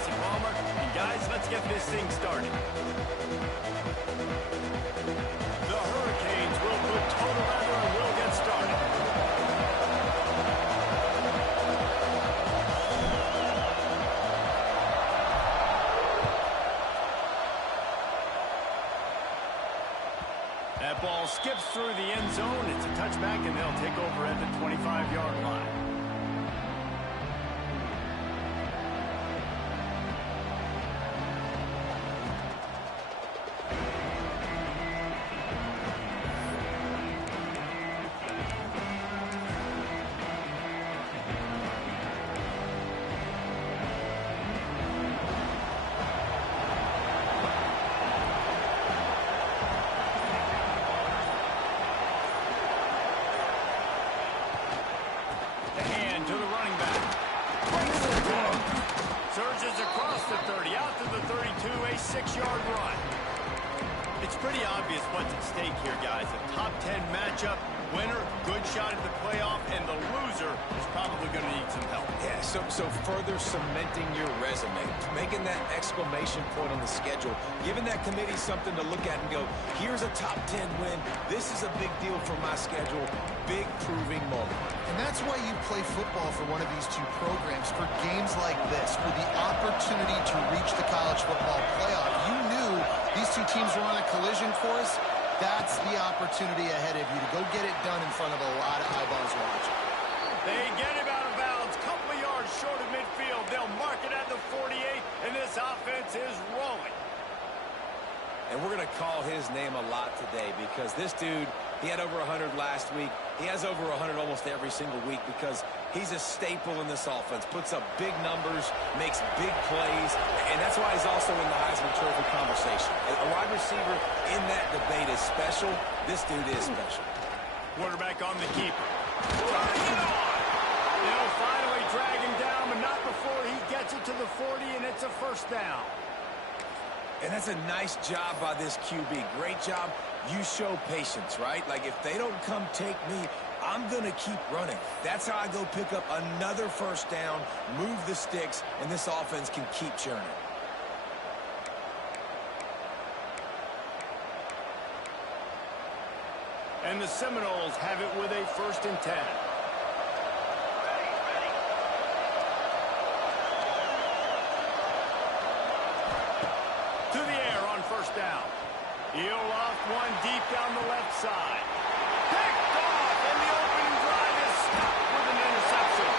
Jesse Palmer. And guys, let's get this thing started. The Hurricanes will put total leather and we'll get started. That ball skips through the end zone. It's a touchback, and they'll take over at the 25-yard line. Surges across the 30, out to the 32, a 6-yard run. It's pretty obvious what's at stake here, guys. A top 10 matchup, winner, good shot at the playoff, and the loser is probably going to need some help. Yeah, so further cementing your resume, making that exclamation point on the schedule, giving that committee something to look at and go, here's a top 10 win. This is a big deal for my schedule. Big proving moment. And that's why you play football for one of these two programs, for games like this, for the opportunity to reach the college football playoff. You knew these two teams were on a collision course. That's the opportunity ahead of you to go get it done in front of a lot of eyeballs watching. They get him out of bounds, couple of yards short of midfield. They'll mark it at the 48, and this offense is rolling. And we're going to call his name a lot today because this dude, he had over 100 last week. He has over 100 almost every single week because he's a staple in this offense. Puts up big numbers, makes big plays, and that's why he's also in the Heisman Trophy conversation. A wide receiver in that debate is special. This dude is special. Quarterback on the keeper. Turning it on! They'll finally drag him down, but not before he gets it to the 40, and it's a first down. And that's a nice job by this QB. Great job. You show patience, right? Like, if they don't come take me, I'm going to keep running. That's how I go pick up another first down, move the sticks, and this offense can keep churning. And the Seminoles have it with a 1st and 10. Down. He'll off one deep down the left side. Picked off, and the opening drive is stopped with an interception.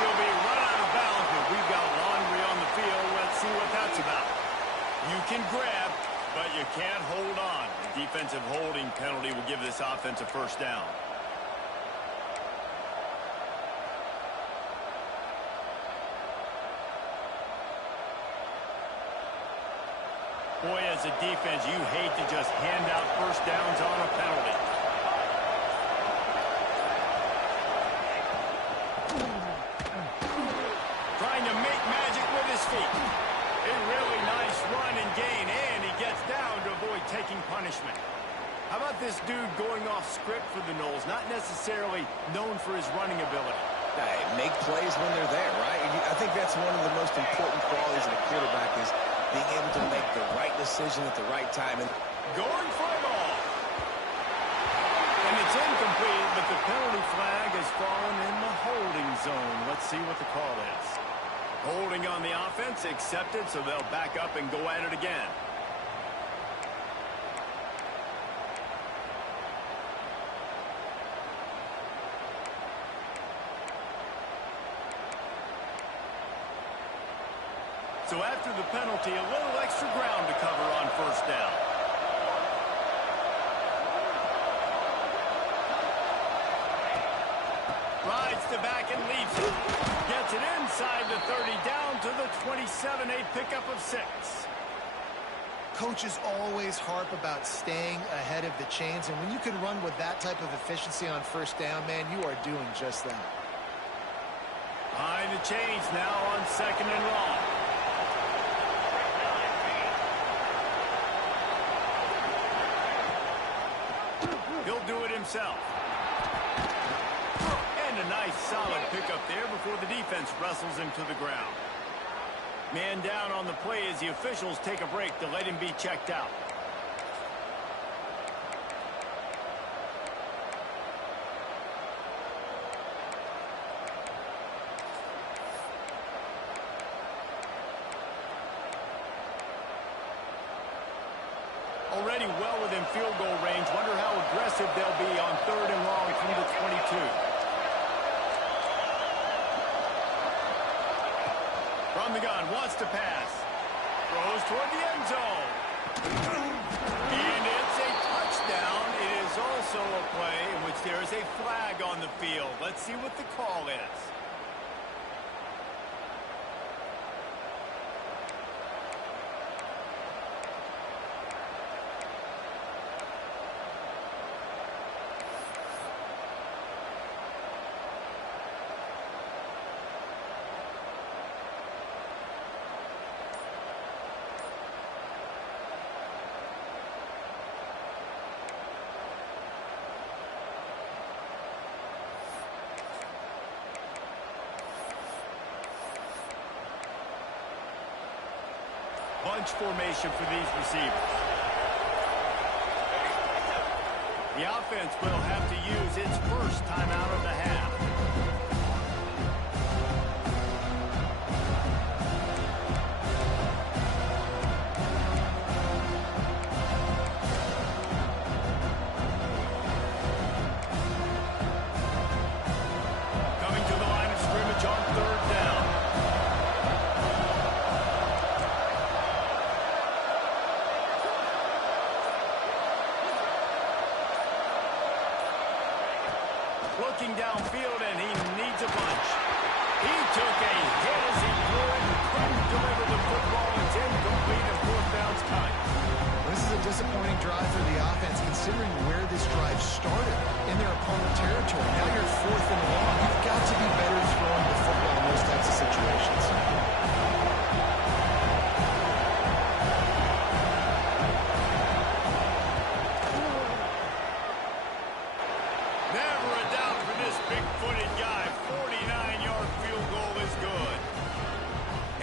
He'll be run out of bounds, but we've got laundry on the field. Let's see what that's about. You can grab, but you can't hold on. The defensive holding penalty will give this offense a first down. Boy, as a defense, you hate to just hand out first downs on a penalty. Trying to make magic with his feet. A really nice run and gain, and he gets down to avoid taking punishment. How about this dude going off script for the Noles? Not necessarily known for his running ability. Hey, make plays when they're there, right? I think that's one of the most important qualities of a quarterback is being able to make the right decision at the right time. And going for it all. And it's incomplete, but the penalty flag has fallen in the holding zone. Let's see what the call is. Holding on the offense, accepted, so they'll back up and go at it again. So after the penalty, a little extra ground to cover on first down. Rides to back and leaves it. Gets it inside the 30, down to the 27, a pickup of 6. Coaches always harp about staying ahead of the chains, and when you can run with that type of efficiency on first down, man, you are doing just that. Behind the chains now on 2nd and long. He'll do it himself. And a nice solid pickup there before the defense wrestles him to the ground. Man down on the play as the officials take a break to let him be checked out. Already well within field goal range. Wonder how aggressive they'll be on 3rd and long from the 22. From the gun, wants to pass. Throws toward the end zone. And it's a touchdown. It is also a play in which there is a flag on the field. Let's see what the call is. Bunch formation for these receivers. The offense will have to use its first timeout of the half. Coming to the line of scrimmage on 3rd down. Looking downfield, and he needs a bunch. He took a hit as he threw it and couldn't deliver the football. It's incomplete and 4th down's time. This is a disappointing drive for the offense, considering where this drive started in their opponent territory. Now you're 4th and long. You've got to be better throwing the football in those types of situations. Never a doubt for this big-footed guy. 49-yard field goal is good.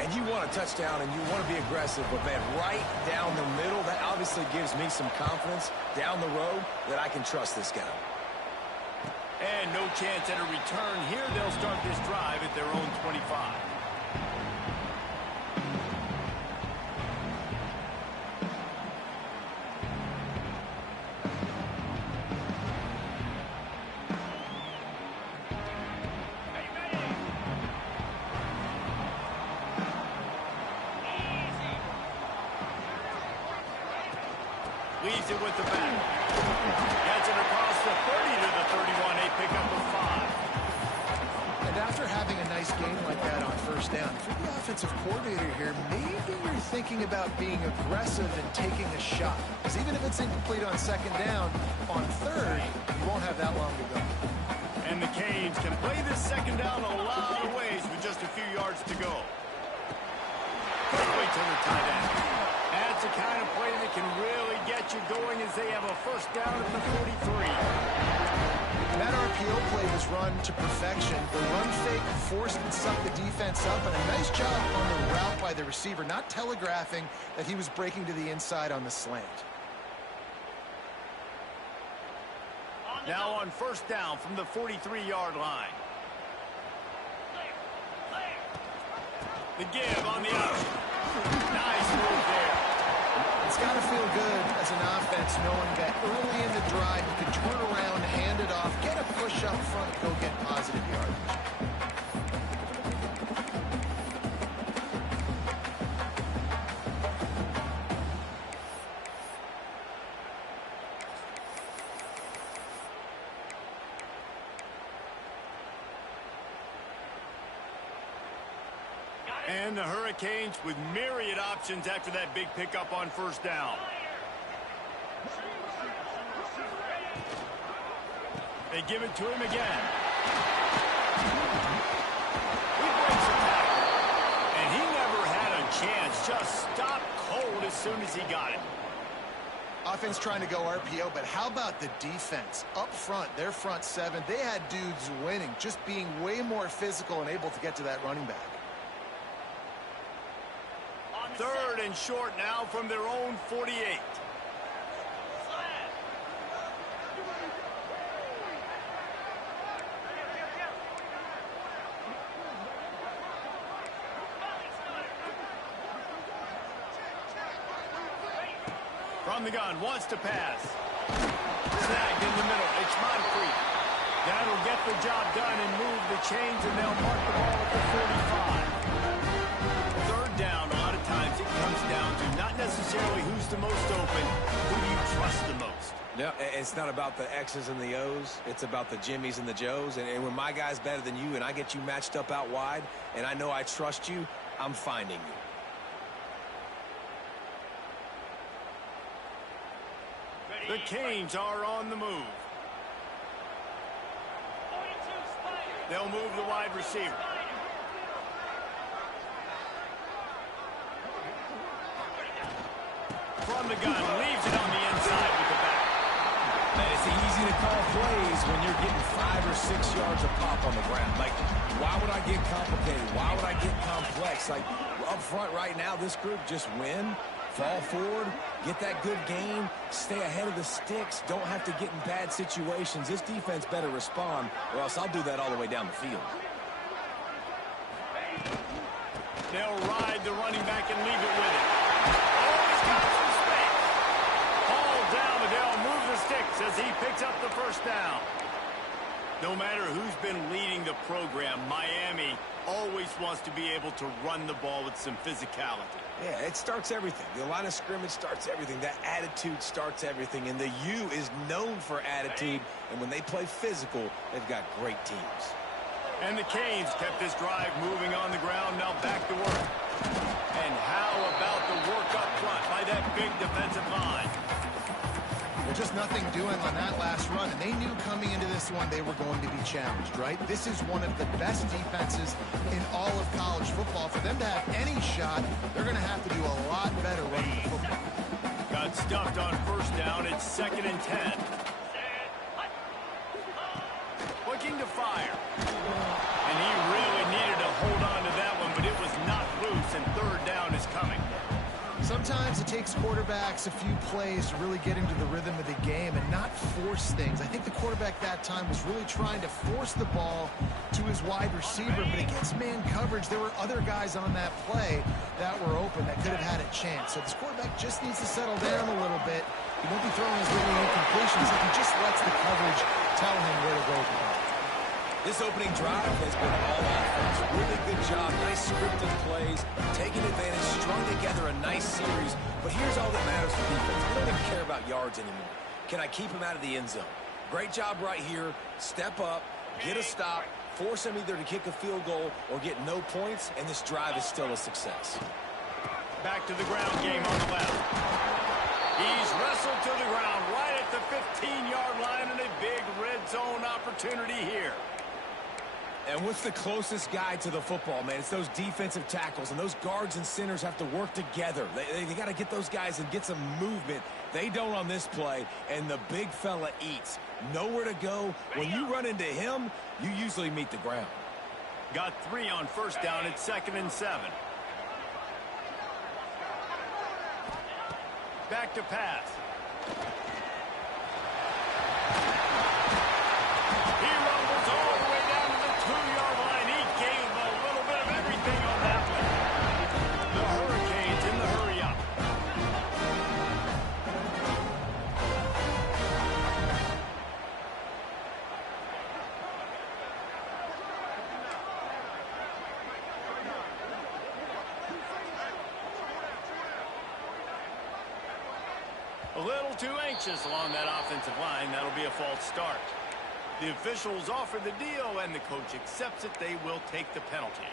And you want a touchdown and you want to be aggressive, but man, right down the middle, that obviously gives me some confidence down the road that I can trust this guy. And no chance at a return here. They'll start this drive at their own 25. Leaves it with the back. Gets it across the 30 to the 31. A pickup of 5. And after having a nice game like that on 1st down, if you're the offensive coordinator here, maybe you're thinking about being aggressive and taking a shot. Because even if it's incomplete on 2nd down, on 3rd, you won't have that long to go. And the Canes can play this 2nd down a lot of ways with just a few yards to go. Quickly to the tight end. That's the kind of play that can really get you going as they have a 1st down at the 43. That RPO play was run to perfection. The run fake forced and sucked the defense up, and a nice job on the route by the receiver, not telegraphing that he was breaking to the inside on the slant. Now on 1st down from the 43-yard line. The give on the option. Nice move there. It's got to feel good as an offense knowing that early in the drive you can turn around, hand it off, get a push up front, go get positive yardage. And the Hurricanes with myriad options after that big pickup on 1st down. They give it to him again. He breaks the tackle. And he never had a chance. Just stopped cold as soon as he got it. Offense trying to go RPO, but how about the defense? Up front, their front 7, they had dudes winning, just being way more physical and able to get to that running back. Third and short now from their own 48. From the gun, wants to pass. Snagged in the middle. It's Moncrief. That'll get the job done and move the chains, and they'll mark the ball at the 45. Third down, a lot of times it comes down to not necessarily who's the most open, who do you trust the most. Yeah, it's not about the X's and the O's. It's about the Jimmies and the Joes. And when my guy's better than you and I get you matched up out wide and I know I trust you, I'm finding you. The Canes are on the move. They'll move the wide receiver. From the gun, leaves it on the inside with the back. Man, it's easy to call plays when you're getting 5 or 6 yards of pop on the ground. Like, why would I get complicated? Why would I get complex? Like, up front right now, this group just win, fall forward, get that good game, stay ahead of the sticks, don't have to get in bad situations. This defense better respond, or else I'll do that all the way down the field. They'll ride the running back and leave it with it. Oh, he's got some space. Hauled down, but they'll move the sticks as he picks up the first down. No matter who's been leading the program, Miami always wants to be able to run the ball with some physicality. Yeah, it starts everything. The line of scrimmage starts everything. That attitude starts everything. And the U is known for attitude. And when they play physical, they've got great teams. And the Canes kept this drive moving on the ground. Now back to work. And how about the work up front by that big defensive line? There's just nothing doing on that last run, and they knew coming into this one they were going to be challenged, right? This is one of the best defenses in all of college football. For them to have any shot, they're going to have to do a lot better running the football. Got stuffed on first down. It's 2nd and 10. Looking to fire. And he really needed to hold on to that one, but it was not loose, and third down is coming. Sometimes it takes quarterbacks a few plays to really get into the rhythm of the game and not force things. I think the quarterback that time was really trying to force the ball to his wide receiver, but against man coverage, there were other guys on that play that were open that could have had a chance. So this quarterback just needs to settle down a little bit. He won't be throwing as many incompletions if he just lets the coverage tell him where to go with the ball. This opening drive has been all offense. Really good job. Nice scripted plays. Taking advantage. Strung together a nice series. But here's all that matters for defense. We don't even care about yards anymore. Can I keep him out of the end zone? Great job right here. Step up. Get a stop. Force him either to kick a field goal or get no points. And this drive is still a success. Back to the ground game on the left. He's wrestled to the ground right at the 15-yard line, and a big red zone opportunity here. And what's the closest guy to the football, man? It's those defensive tackles, and those guards and centers have to work together. They got to get those guys and get some movement. They don't on this play, and the big fella eats. Nowhere to go. When you run into him, you usually meet the ground. Got 3 on first down. It's 2nd and 7. Back to pass. He rumbles all the way down to the 2-yard line. He gave a little bit of everything on that one. The Hurricanes in the hurry-up. A little too anxious along that offensive line. That'll be a false start. The officials offer the deal, and the coach accepts it. They will take the penalty.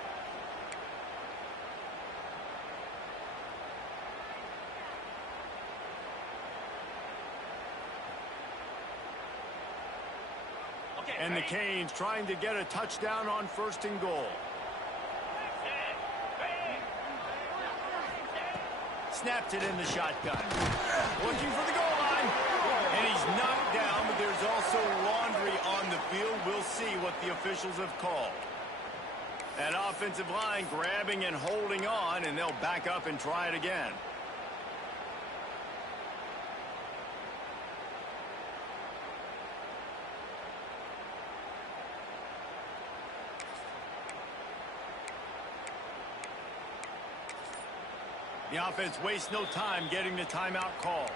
And the Canes trying to get a touchdown on 1st and goal. Snapped it in the shotgun. Looking for the goal line. And he's knocked down, but there's also laundry on the field. We'll see what the officials have called. That offensive line grabbing and holding on, and they'll back up and try it again. The offense wastes no time getting the timeout call.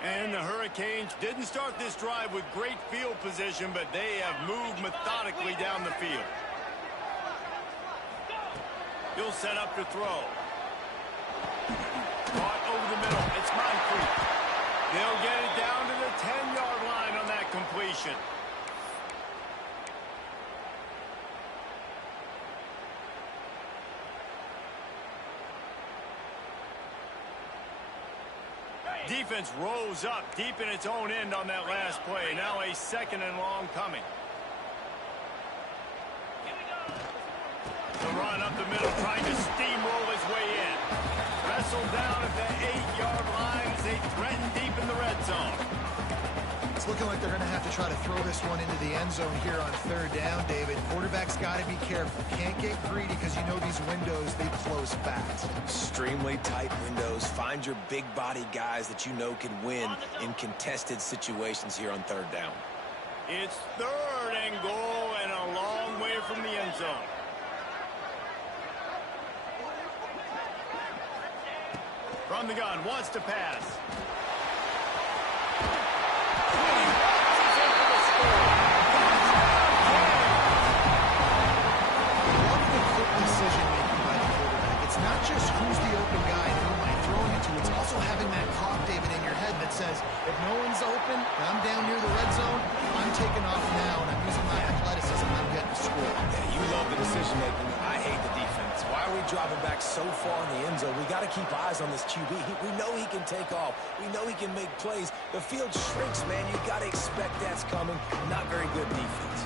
And the Hurricanes didn't start this drive with great field position, but they have moved methodically down the field. He'll set up to throw. Caught over the middle. It's Moncrief. They'll get it down to the 10-yard line on that completion. Defense rose up deep in its own end on that last play. Now a second and long coming. The run up the middle, trying to steamroll his way in. Wrestled down at the 8-yard line as they threaten deep in the red zone. It's looking like they're going to have to try to throw this one into the end zone here on third down, David. Quarterback's got to be careful. Can't get greedy because you know these windows, they close fast. Extremely tight windows. Find your big body guys that you know can win in contested situations here on third down. It's third and goal and a long way from the end zone. From the gun, wants to pass. Decision-making by the quarterback. It's not just who's the open guy and who am I throwing it to. It's also having that clock, David, in your head that says, if no one's open and I'm down near the red zone, I'm taking off now and I'm using my athleticism and I'm getting a score. Yeah, you love the decision-making. I hate the defense. Why are we dropping back so far in the end zone? We got to keep eyes on this QB. We know he can take off. We know he can make plays. The field shrinks, man. You got to expect that's coming. Not very good defense.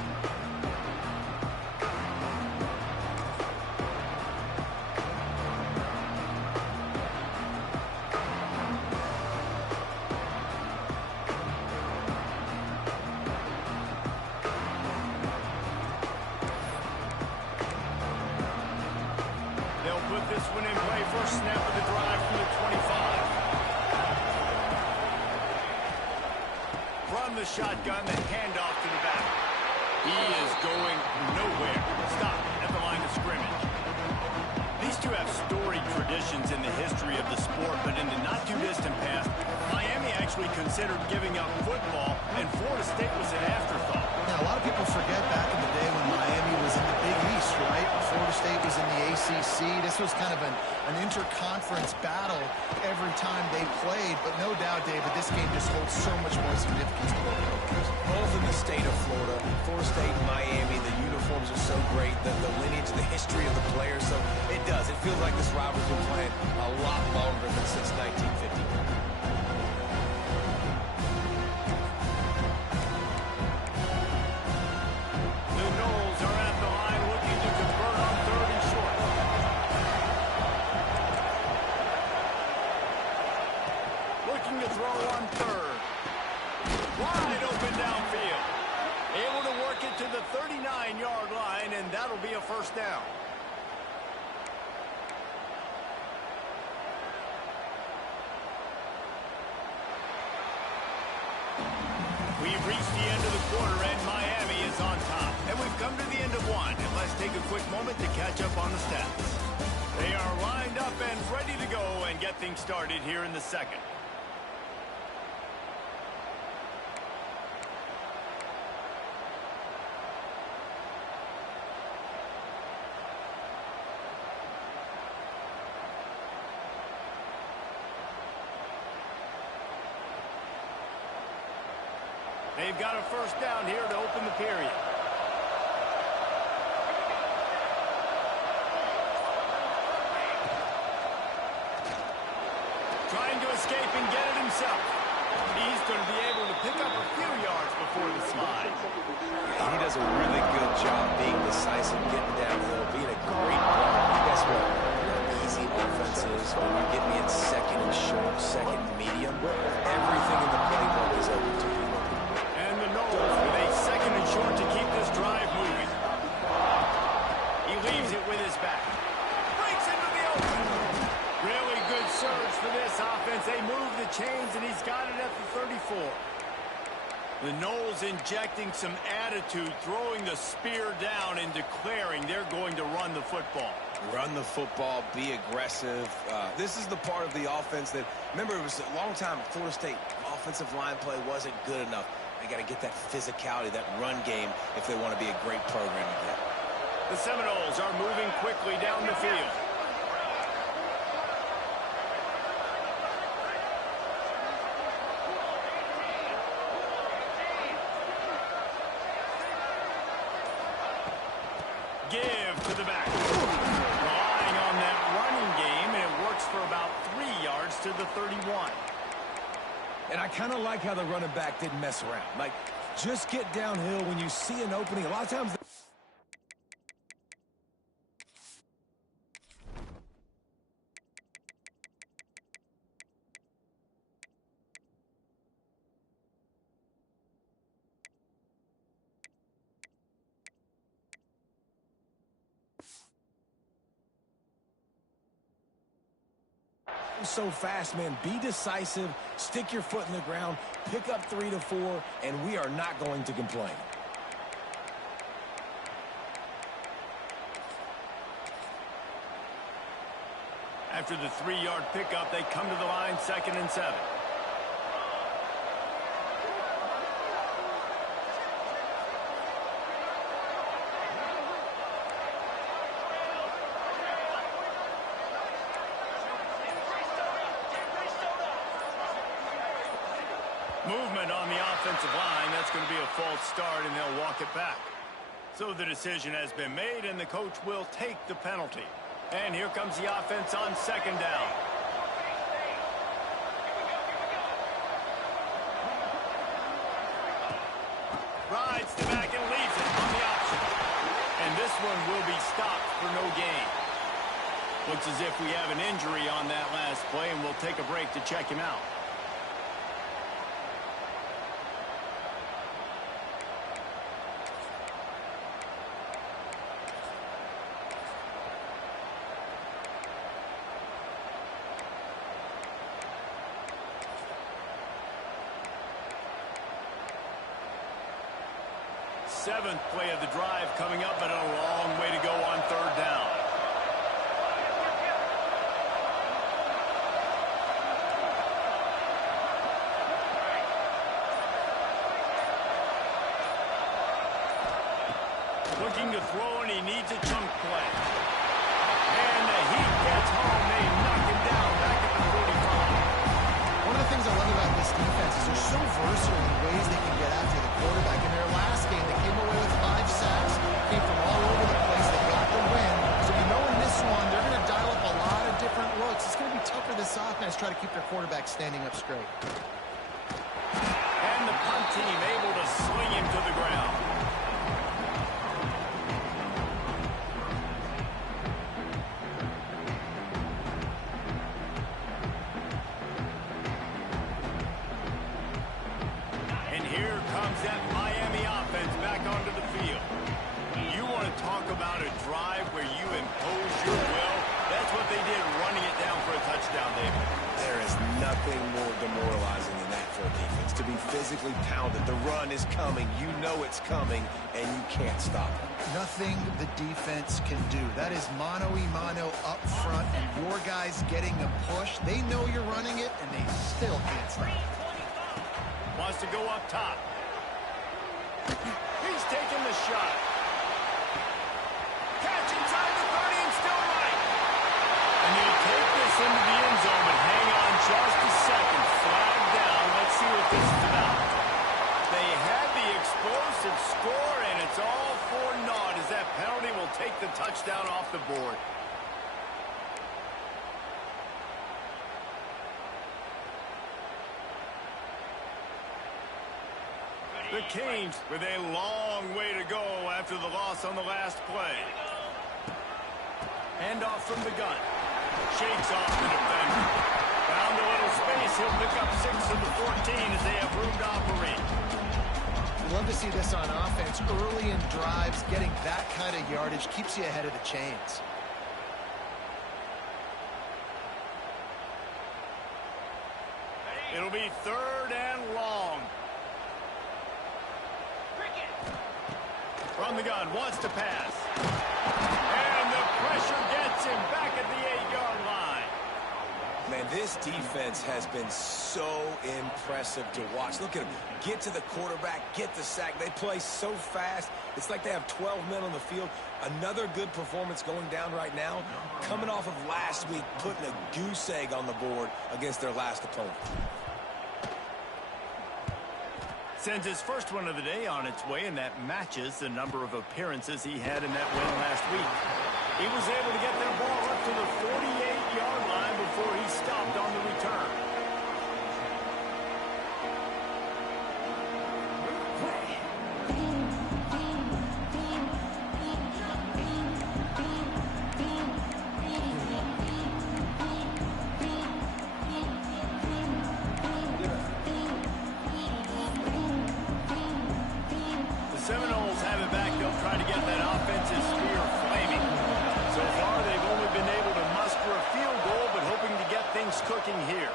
This one in play, first snap of the drive from the 25. From the shotgun, the handoff to the back. He is going nowhere. Stop at the line of scrimmage. These two have storied traditions in the history of the sport, but in the not-too-distant past, Miami actually considered giving up football, and Florida State was an afterthought. Now, a lot of people forget back in the day when Miami was in the Big East, right? Florida State was in the ACC. This was kind of an interconference battle every time they played. But no doubt, David, this game just holds so much more significance to both programs. Both in the state of Florida, Florida State and Miami, the uniforms are so great, the lineage, the history of the players. So it does. It feels like this rivalry's been playing a lot longer than since 1950. To throw on third. Wide open downfield. Able to work it to the 39-yard line, and that'll be a first down. We've reached the end of the quarter, and Miami is on top. And we've come to the end of one. And let's take a quick moment to catch up on the stats. They are lined up and ready to go and get things started here in the second. They've got a first down here to open the period. Trying to escape and get it himself. He's going to be able to pick up a few yards before the slide. He does a really good job being decisive, getting downhill, being a great runner. Guess what? lazy offense is, when you get me at second and short, second and medium, everything in the playbook is open to you. And the Knowles with a second and short to keep this drive moving. He leaves it with his back. Breaks into the open. Really good surge for this offense. They move the chains, and he's got it at the 34. The Knowles injecting some attitude, throwing the spear down and declaring they're going to run the football. Run the football, be aggressive. This is the part of the offense that, remember, it was a long time Florida State offensive line play wasn't good enough. They got to get that physicality, that run game, if they want to be a great program again. The Seminoles are moving quickly down the field. Give to the back. Relying on that running game, and it works for about 3 yards to the 31. And I kind of like how the running back didn't mess around. Like, just get downhill when you see an opening. A lot of times... so fast, man. Be decisive, stick your foot in the ground, pick up 3 to 4, and we are not going to complain. After the 3-yard pickup, they come to the line, 2nd and 7. Movement on the offensive line. That's going to be a false start, and they'll walk it back. So the decision has been made, and the coach will take the penalty. And here comes the offense on 2nd down. Rides the back and leaves it on the option. And this one will be stopped for no gain. Looks as if we have an injury on that last play, and we'll take a break to check him out. Seventh play of the drive coming up, but a long way to go on 3rd down. Looking to throw, and he needs a chunk play. And the heat gets home. They knock him down back at the 45. One of the things I love about this defense is they're so versatile in ways they can get after the quarterback. In their last game, they came away with 5 sacks, came from all over the place. They got the win. So you know in this one, they're going to dial up a lot of different looks. It's going to be tough for this offense to try to keep their quarterback standing up straight. And the punt team able to sling him to the ground. About a drive where you impose your will. That's what they did, running it down for a touchdown, David. There is nothing more demoralizing than that for a defense. To be physically pounded. The run is coming. You know it's coming, and you can't stop it. Nothing the defense can do. That is mano-a-mano up front, and your guys getting a push. They know you're running it, and they still can't stop it. Wants to go up top. He's taking the shot. Catch inside the 30 and still right. And they take this into the end zone, but hang on just a second. Flag down. Let's see what this is about. They had the explosive score, and it's all for naught as that penalty will take the touchdown off the board. The Canes with a long way to go after the loss on the last play. Handoff from the gun. Shakes off the defender. Found a little space. He'll pick up 6 of the 14 as they have room to operate. Love to see this on offense. Early in drives, getting that kind of yardage keeps you ahead of the chains. It'll be 3rd and long. From the gun, wants to pass. And the pressure gets him back at the 8-yard line. Man, this defense has been so impressive to watch. Look at them. Get to the quarterback, get the sack. They play so fast. It's like they have 12 men on the field. Another good performance going down right now. Coming off of last week, putting a goose egg on the board against their last opponent. Sends his first one of the day on its way, and that matches the number of appearances he had in that win last week. He was able to get that ball up to the 48-yard line before he stopped on the return. Seminoles have it back. They'll try to get that offensive spear flaming. So far, they've only been able to muster a field goal, but hoping to get things cooking here.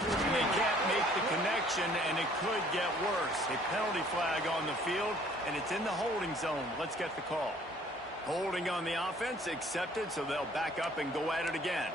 And they can't make the connection, and it could get worse. A penalty flag on the field, and it's in the holding zone. Let's get the call. Holding on the offense, accepted, so they'll back up and go at it again.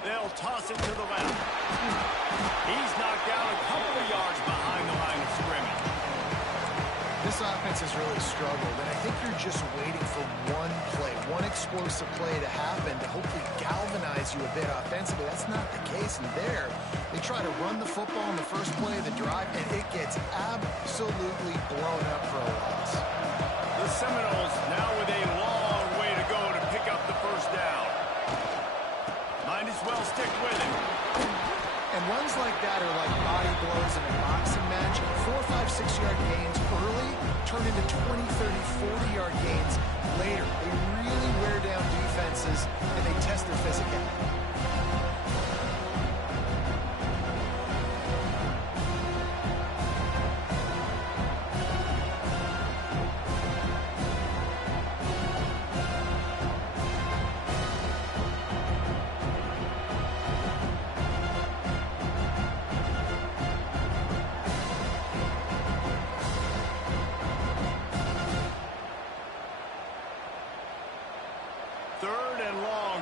They'll toss it to the left. He's knocked out a couple of yards behind the line of scrimmage. This offense has really struggled, and I think you're just waiting for one play, one explosive play to happen to hopefully galvanize you a bit offensively. That's not the case, and there, they try to run the football in the first play of the drive, and it gets absolutely blown up for a loss. The Seminoles now with a long way to go to pick up the first down. Might as well stick with it. And runs like that are like body blows in a boxing match. 4, 5, 6-yard gains early turn into 20, 30, 40-yard gains later. They really wear down defenses, and they test their physicality.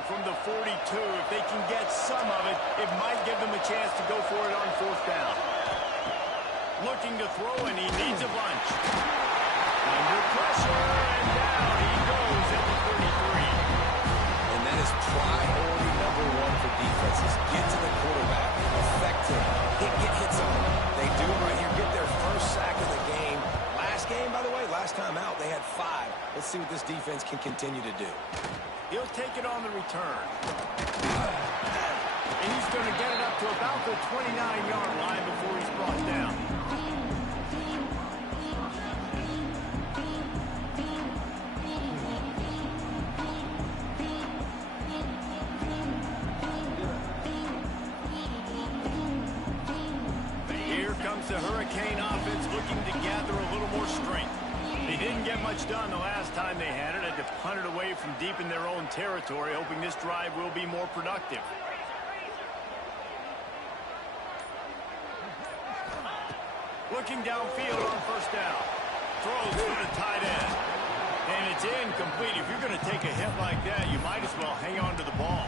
From the 42, if they can get some of it, it might give them a chance to go for it on 4th down. Looking to throw, and he needs a bunch. Under pressure, and down he goes at the 33. And that is priority number 1 for defenses. Get to the quarterback, affect him, get hits on him. They do it right here, get their first sack of the game. Last game, by the way, last time out, they had 5. Let's see what this defense can continue to do. He'll take it on the return. And he's going to get it up to about the 29-yard line before he's brought down. Here comes the Hurricane offense looking to gather a little more strength. They didn't get much done the last time they had it. Had to punt it away from deep in their own territory, hoping this drive will be more productive. Looking downfield on 1st down. Throws to the tight end. And it's incomplete. If you're going to take a hit like that, you might as well hang on to the ball.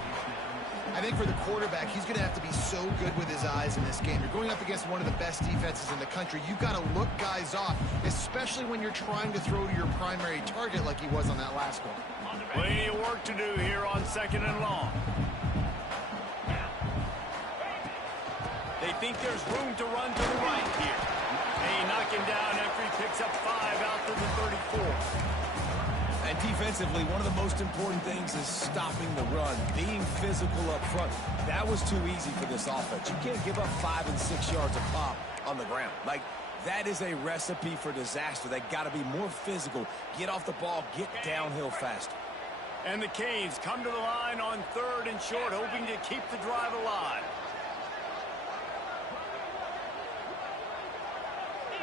I think for the quarterback, he's going to have to be so good with his eyes in this game. You're going up against one of the best defenses in the country. You've got to look guys off, especially when you're trying to throw to your primary target like he was on that last one. Plenty of work to do here on 2nd and long. think there's room to run to the right here. They knock him down after he picks up 5 out to the 34. And defensively, one of the most important things is stopping the run, being physical up front. That was too easy for this offense. You can't give up 5 and 6 yards a pop on the ground. Like, that is a recipe for disaster. They got to be more physical, get off the ball, get downhill faster. And the Canes come to the line on 3rd and short, hoping to keep the drive alive.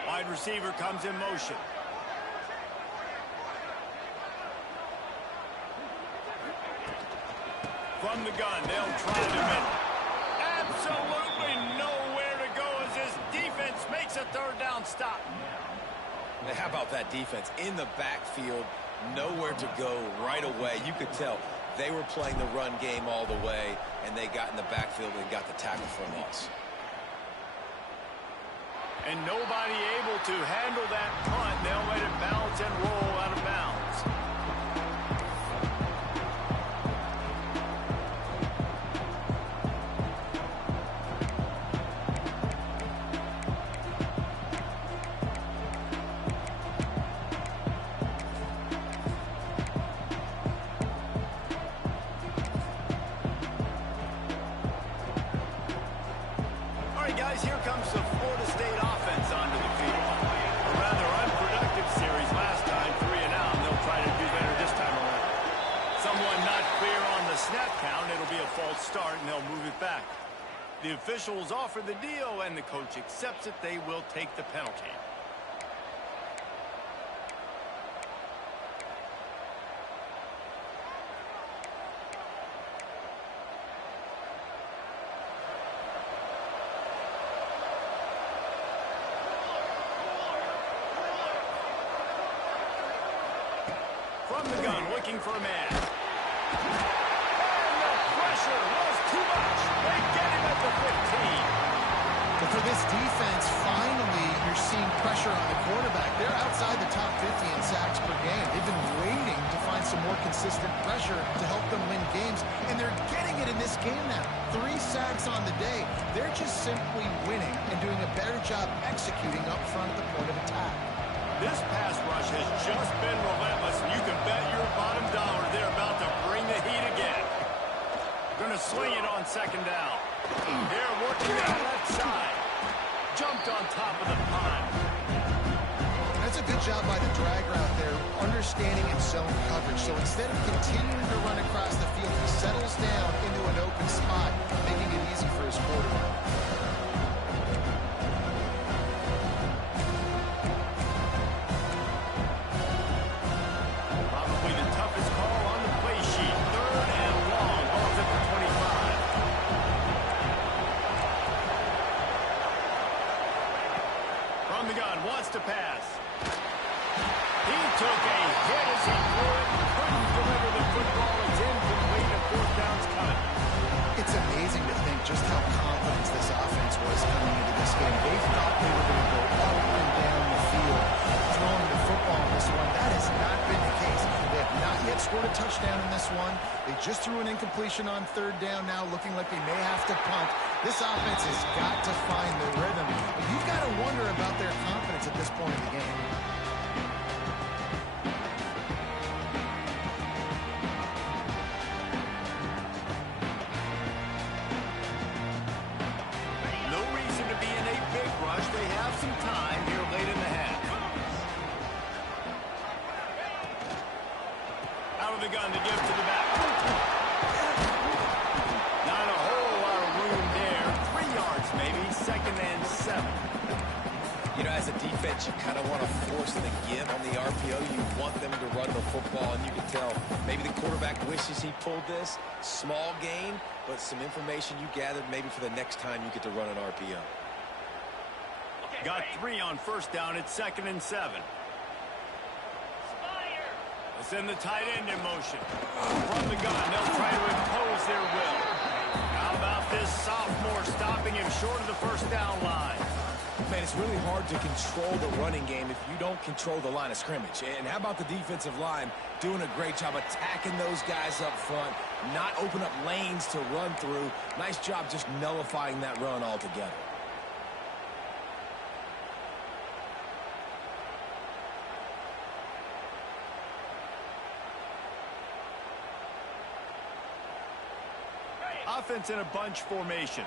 Wide receiver comes in motion. From the gun, they'll try the middle. Absolutely nowhere to go as this defense makes a 3rd down stop. Now, how about that defense? In the backfield, nowhere to go right away. You could tell they were playing the run game all the way, and they got in the backfield and got the tackle for a loss. And nobody able to handle that punt. They'll let it bounce and roll out of bounds. All right, guys, here comes the Florida State offense onto the field. A rather unproductive series last time, 3 and out, and they'll try to do better this time around. Someone not clear on the snap count. It'll be a false start, and they'll move it back. The officials offer the deal, and the coach accepts it. They will take the penalty. From the gun, looking for a man. And the pressure was too much. They get him at the 15. But for this defense, finally, you're seeing pressure on the quarterback. They're outside the top 50 in sacks per game. They've been waiting to find some more consistent pressure to help them win games, and they're getting it in this game now. 3 sacks on the day. They're just simply winning and doing a better job executing up front at the point of attack. This pass rush has just been relentless, and you can bet your bottom dollar they're about to bring the heat again. Going to sling it on 2nd down. They're working that left side. Jumped on top of the pile. That's a good job by the drag route there, understanding its zone coverage. So instead of continuing to run across the field, he settles down into an open spot, making it easy for his quarterback. Probably the toughest call on the play sheet. 3rd and long. Ball's at the 25. From the gun, wants to pass. He took a hit as he threw it. Couldn't deliver the football. It's incomplete. A 4th down's coming. It's amazing to think just how confident this offense was coming into this game. They thought they were going to go up and down the field, throwing the football in this one. That has not been the case. They have not yet scored a touchdown in this one. They just threw an incompletion on 3rd down now, looking like they may have to punt. This offense has got to find the rhythm. But you've got to wonder about their confidence at this point in the game. No reason to be in a big rush. They have some time here late in the half. Out of the gun to give to the back. Not a whole lot of room there. 3 yards maybe. 2nd and 7. You know, as a defense, you kind of want to force the give on the RPO. You want them to run the football, and you can tell maybe the quarterback wishes he pulled this. Small gain, but some information you gathered maybe for the next time you get to run an RPO. Got 3 on 1st down. It's 2nd and 7. Let's send the tight end in motion. From the gun, they'll try to impose their will. How about this sophomore stopping him short of the 1st down line? Man, it's really hard to control the running game if you don't control the line of scrimmage. And how about the defensive line doing a great job attacking those guys up front, not open up lanes to run through. Nice job just nullifying that run altogether. offense in a bunch formation.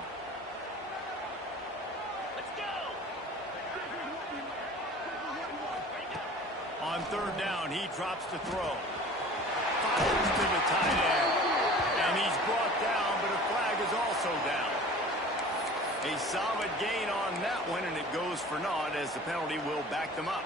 On third down, he drops to throw. Fires to the tight end. And he's brought down, but a flag is also down. A solid gain on that one, and it goes for naught as the penalty will back them up.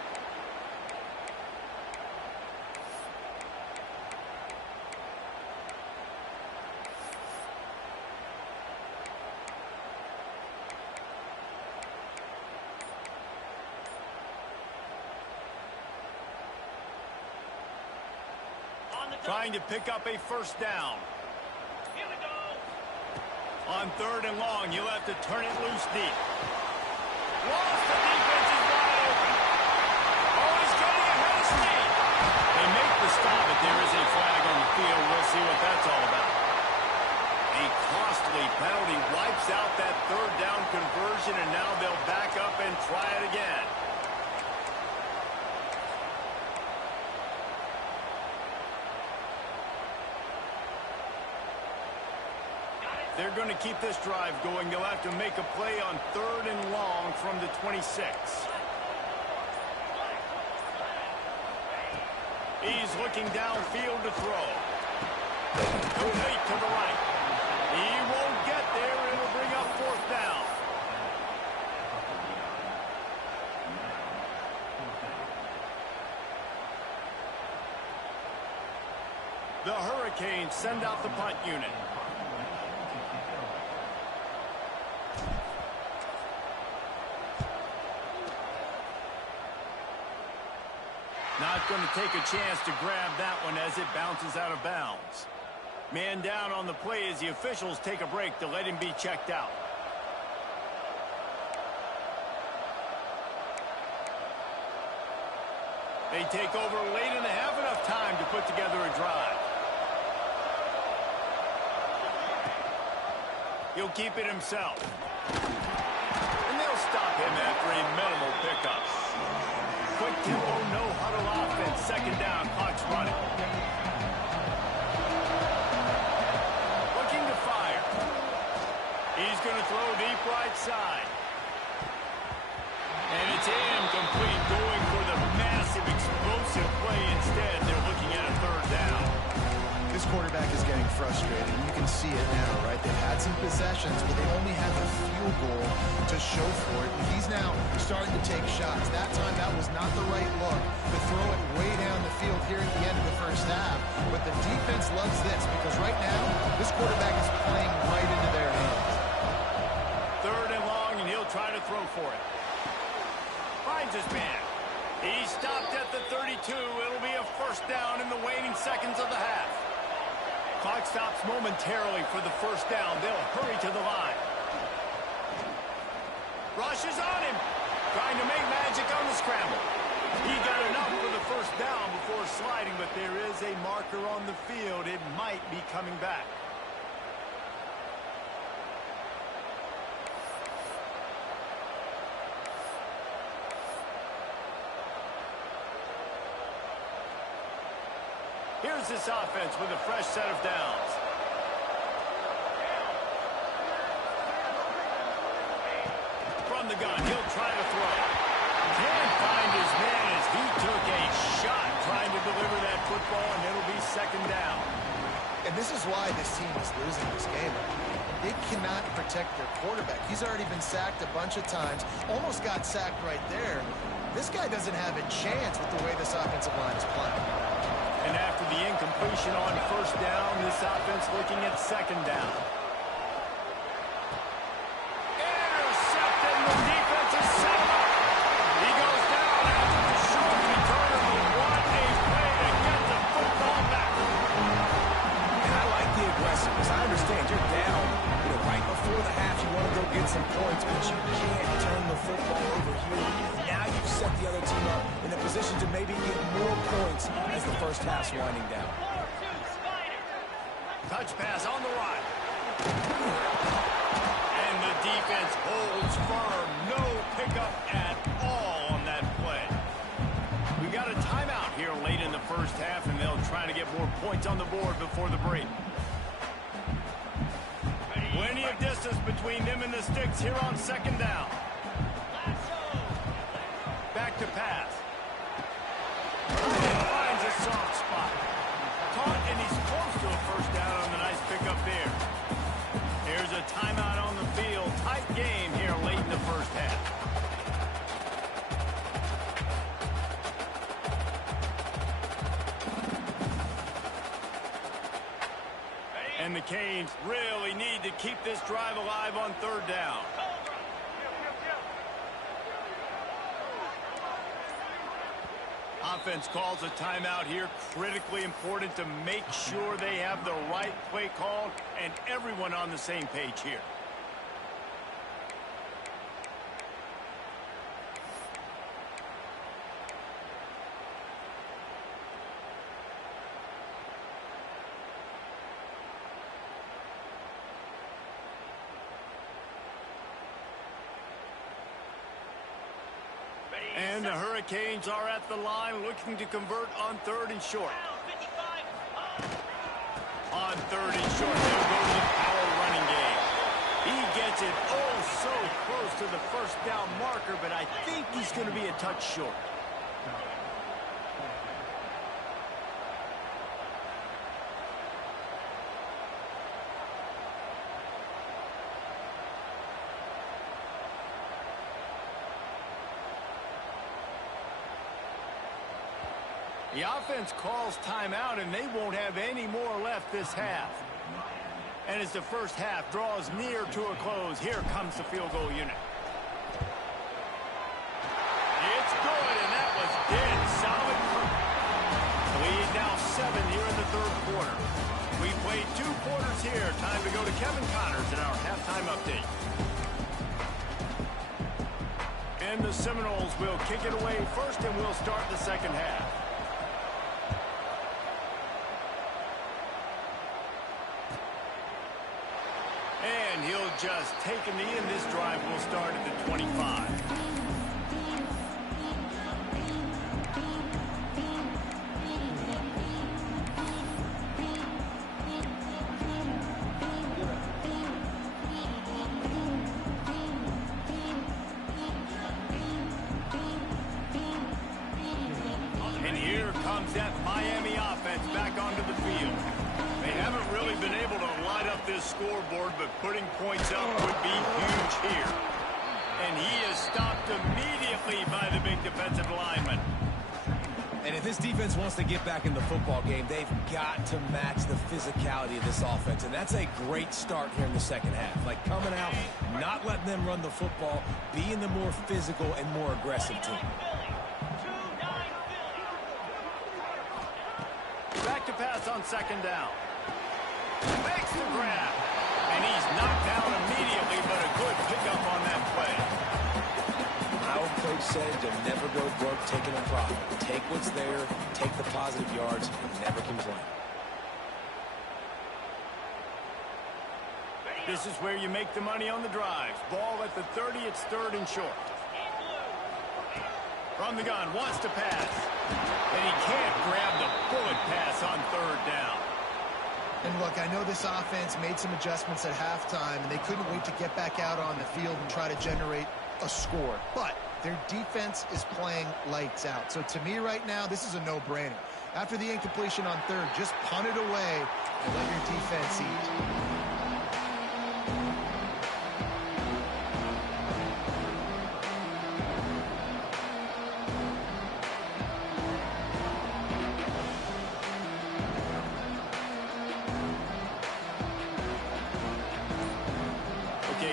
Trying to pick up a first down. Here we go. On third and long, you'll have to turn it loose deep. Lost, the defense is wide open. Oh, he's getting ahead of speed. They make the stop, but there is a flag on the field. We'll see what that's all about. A costly penalty wipes out that third down conversion, and now they'll back up and try it again. They're going to keep this drive going. They'll have to make a play on third and long from the 26. He's looking downfield to throw. Complete to the right. He won't get there. It'll bring up fourth down. The Hurricanes send out the punt unit. Not going to take a chance to grab that one as it bounces out of bounds. Man down on the play as the officials take a break to let him be checked out. They take over late and they have enough time to put together a drive. He'll keep it himself. And they'll stop him after a minimal pickup. Quick tempo, no huddle offense. Second down, clock's running. Looking to fire. He's going to throw deep right side. And it's incomplete, going for the massive explosive play instead. They're looking at a third down. This quarterback is getting frustrated. You can see it now, right? They've had some possessions, but they only have the field goal to show for it. And he's now starting to take shots. That time, that was not the right look to throw it way down the field here at the end of the first half. But the defense loves this because right now, this quarterback is playing right into their hands. Third and long, and he'll try to throw for it. Finds his man. He stopped at the 32. It'll be a first down in the waning seconds of the half. Clock stops momentarily for the first down. They'll hurry to the line. Rushes on him. Trying to make magic on the scramble. He got enough for the first down before sliding, but there is a marker on the field. It might be coming back. Here's this offense with a fresh set of downs. From the gun, he'll try to throw. Can't find his man as he took a shot trying to deliver that football, and it'll be second down. And this is why this team is losing this game. They cannot protect their quarterback. He's already been sacked a bunch of times. Almost got sacked right there. This guy doesn't have a chance with the way this offensive line is playing. And after the incompletion on first down, this offense looking at second down. Intercepted, and the defense is set up. He goes down after the short return, but what a play to get the football back. And I like the aggressiveness. I understand you're down, right before the half. You want to go get some points, but you can't turn the football over here. Now you've set the other team up in a position to maybe get more points as the first half's winding down. Touch pass on the right. And the defense holds firm. No pickup at all on that play. We got a timeout here late in the first half, and they'll try to get more points on the board before the break. Plenty of distance between them and the sticks here on second down. Back to pass. Finds a soft spot. Caught, and he's close to a first down on the nice pickup there. Here's a timeout on the field. Tight game here late in the first half. And the Canes really need to keep this drive alive on third down. Offense calls a timeout here. Critically important to make sure they have the right play called and everyone on the same page here. And the Hurricanes are at the line looking to convert on third and short. On third and short, they'll go to the power running game. He gets it so close to the first down marker, but I think he's going to be a touch short. The offense calls timeout, and they won't have any more left this half. And as the first half draws near to a close, here comes the field goal unit. It's good, and that was dead solid. Lead now 7 here in the third quarter. We played 2 quarters here. Time to go to Kevin Connors in our halftime update. And the Seminoles will kick it away first, and we'll start the second half. And he'll just take a knee, and this drive will start at the 25. And here comes that Miami offense back onto the field. They haven't really been able to light up this scoreboard, but putting points up would be huge here. And he is stopped immediately by the big defensive lineman. And if this defense wants to get back in the football game, they've got to match the physicality of this offense. And that's a great start here in the second half. Like coming out, not letting them run the football, being the more physical and more aggressive team. Back to pass on second down. Makes the grab. And he's knocked down immediately, but a good pickup on that play. My old coach said to never go broke taking a profit. Take what's there, take the positive yards, and never complain. This is where you make the money on the drives. Ball at the 30, it's third and short. From the gun, wants to pass. And he can't grab the bullet pass on third down. And look, I know this offense made some adjustments at halftime, and they couldn't wait to get back out on the field and try to generate a score. But their defense is playing lights out. So to me right now, this is a no-brainer. After the incompletion on third, just punt it away and let your defense eat.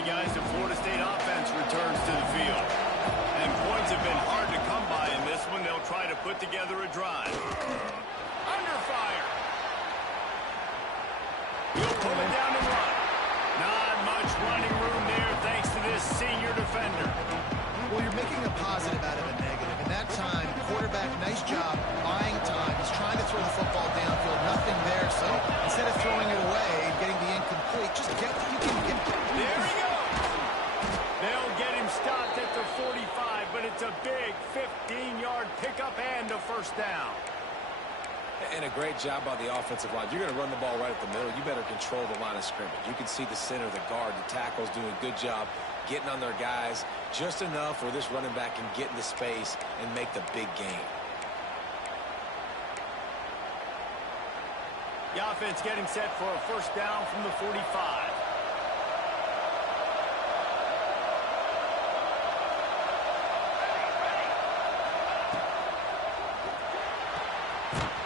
Guys, the Florida State offense returns to the field. And points have been hard to come by in this one. They'll try to put together a drive. Under fire. He'll pull it down and run. Not much running room there thanks to this senior defender. Well, you're making a positive out of a negative. In that time, quarterback, nice job, buying time. He's trying to throw the football downfield. Nothing there. So instead of throwing it away and getting the incomplete, just get what you can get. There he goes. They'll get him stopped at the 45, but it's a big 15-yard pickup and a first down. And a great job by the offensive line. You're going to run the ball right at the middle. You better control the line of scrimmage. You can see the center, the guard, the tackles doing a good job getting on their guys just enough where this running back can get into space and make the big gain. The offense getting set for a first down from the 45.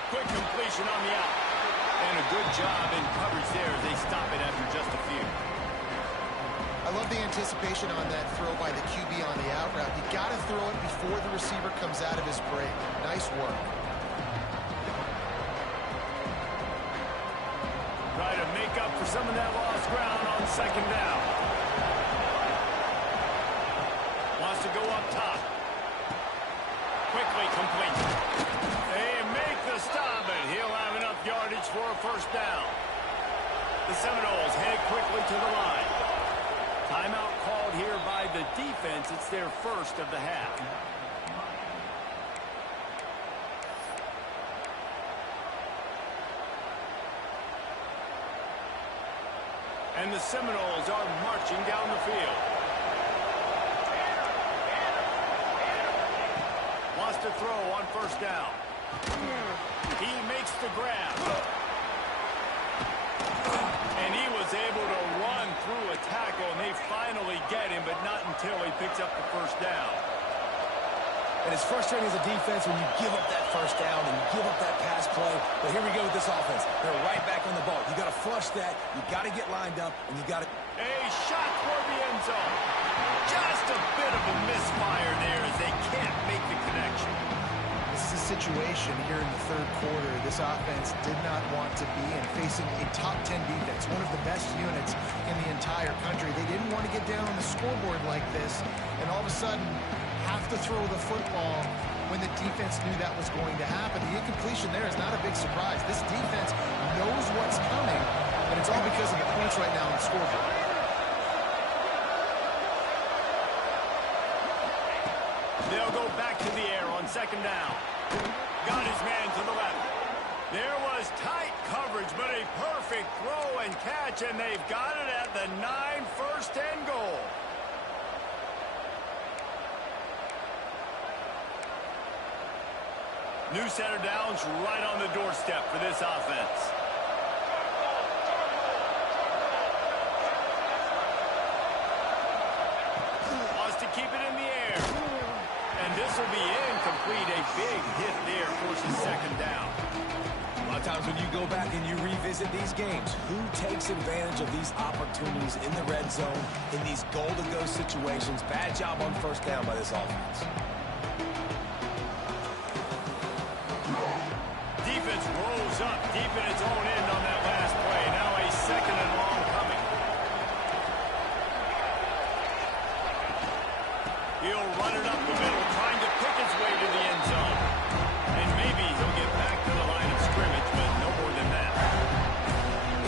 Quick completion on the out. And a good job in coverage there as they stop it after just a few. I love the anticipation on that throw by the QB on the out route. You got to throw it before the receiver comes out of his break. Nice work. Try to make up for some of that lost ground on second down. Wants to go up top. Quickly complete. They make the stop, and he'll have enough yardage for a first down. The Seminoles head quickly to the line. Timeout called here by the defense. It's their first of the half. And the Seminoles are marching down the field. Wants to throw on first down. He makes the grab. And he was able to run through a tackle, and they finally get him, but not until he picks up the first down. And it's frustrating as a defense when you give up that first down and you give up that pass play. But here we go with this offense. They're right back on the ball. You got to flush that. You got to get lined up, and you got to. A shot toward the end zone. Just a bit of a misfire there as they can't make the connection. This is a situation here in the third quarter this offense did not want to be in, facing a top 10 defense, one of the best units in the entire country. They didn't want to get down on the scoreboard like this, and all of a sudden have to throw the football when the defense knew that was going to happen. The incompletion there is not a big surprise. This defense knows what's coming, and it's all because of the points right now on the scoreboard. They'll go back to the air on second down. Got his man to the left. There was tight coverage, but a perfect throw and catch, and they've got it at the 9, first and goal. New set of downs right on the doorstep for this offense. Wants to keep it in the air. And this will be incomplete. A big hit there forces second down. A lot of times when you go back and you revisit these games, who takes advantage of these opportunities in the red zone, in these goal-to-go situations? Bad job on first down by this offense. Defense rolls up deep in its own end on that last play. Now a second and long coming. He'll run it up the middle, trying to pick his way to the end zone. And maybe he'll get back to the line of scrimmage, but no more than that.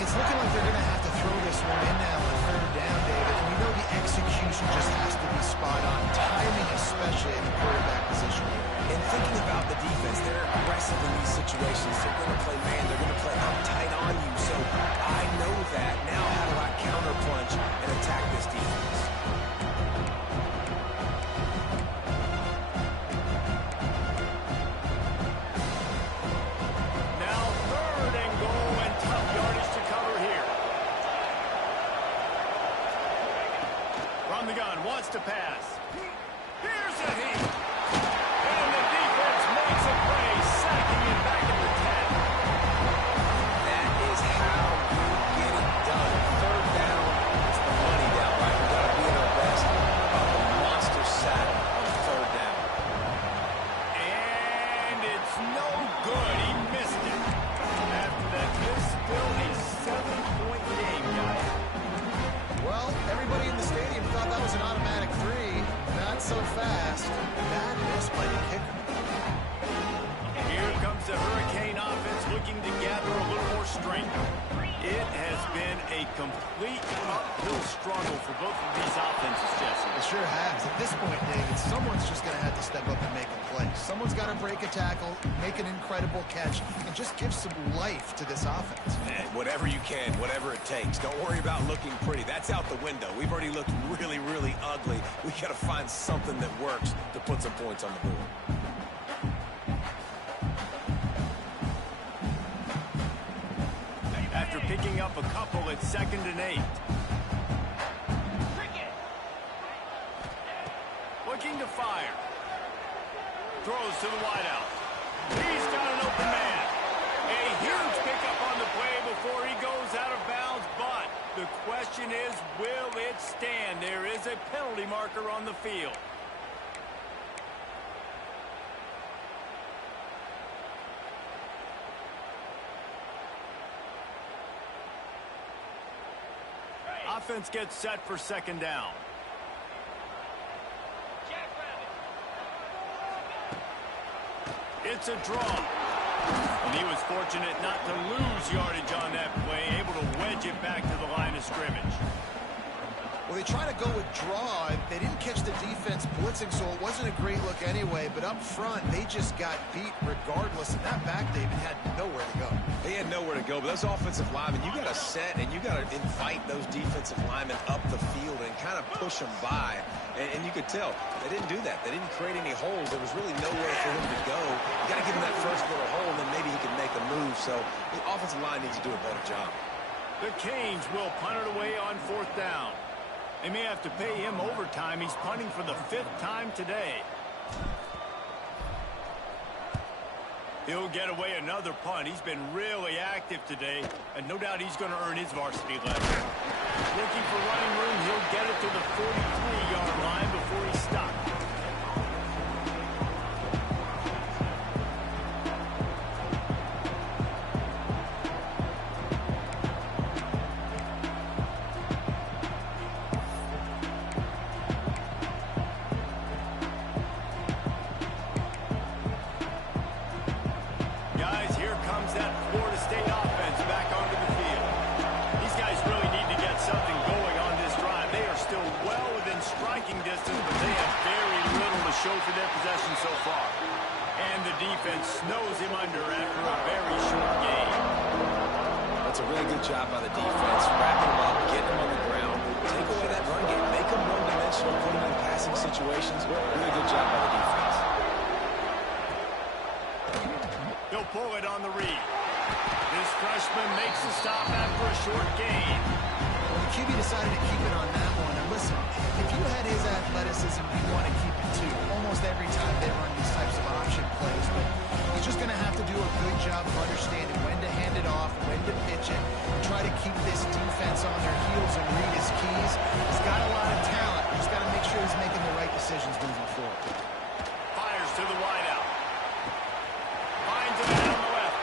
It's looking like they're going to have to throw this one in now on third down, David. And you know the execution just has to be spot on. Timing, especially at the quarterback position. And thinking about the defense, they're aggressive in these situations. They're going to play man. They're going to play up tight on you. So I know that. Now how do I counterpunch and attack this defense? Now third and goal, and tough yardage to cover here. From the gun, wants to pass. Here's a heat. And the defense makes a play, sacking it back at the 10. That is how you get it done. a complete uphill struggle for both of these offenses, Jesse. It sure has. At this point, David, someone's just going to have to step up and make a play. Someone's got to break a tackle, make an incredible catch, and just give some life to this offense. Man, whatever you can, whatever it takes. Don't worry about looking pretty. That's out the window. We've already looked really, really ugly. We got to find something that works to put some points on the board. After picking up a couple, it's 2nd and 8. Looking to fire. Throws to the wideout. He's got an open man. A huge pickup on the play before he goes out of bounds, but the question is, will it stand? There is a penalty marker on the field. Offense gets set for 2nd down. It's a draw. And he was fortunate not to lose yardage on that play, able to wedge it back to the line of scrimmage. Well, they try to go with draw. They didn't catch the defense blitzing, so it wasn't a great look anyway. But up front, they just got beat regardless. And that back, David, had nowhere to go. He had nowhere to go, but those offensive linemen, you got to set and you got to invite those defensive linemen up the field and kind of push them by. And you could tell they didn't do that. They didn't create any holes. There was really nowhere for him to go. You got to give him that first little hole, and then maybe he can make a move. So the offensive line needs to do a better job. The Canes will punt it away on 4th down. They may have to pay him overtime. He's punting for the 5th time today. He'll get away another punt. He's been really active today, and no doubt he's going to earn his varsity letter. Looking for running room, he'll get it to the 43-yard line before he stops. Show for their possession so far. And the defense snows him under after a very short game. That's a really good job by the defense. Wrapping him up, getting him on the ground. Take away that run game. Make him one-dimensional, put him in passing situations. Really good job by the defense. He'll pull it on the read. This freshman makes the stop after a short gain. Well, the QB decided to keep it on that one. And listen, if you had his athleticism, you'd want to keep it too. Almost every time they run these types of option plays, but he's just going to have to do a good job of understanding when to hand it off, when to pitch it, and try to keep this defense on their heels and read his keys. He's got a lot of talent. He's got to make sure he's making the right decisions moving forward. Fires to the wideout. Finds him out on the left.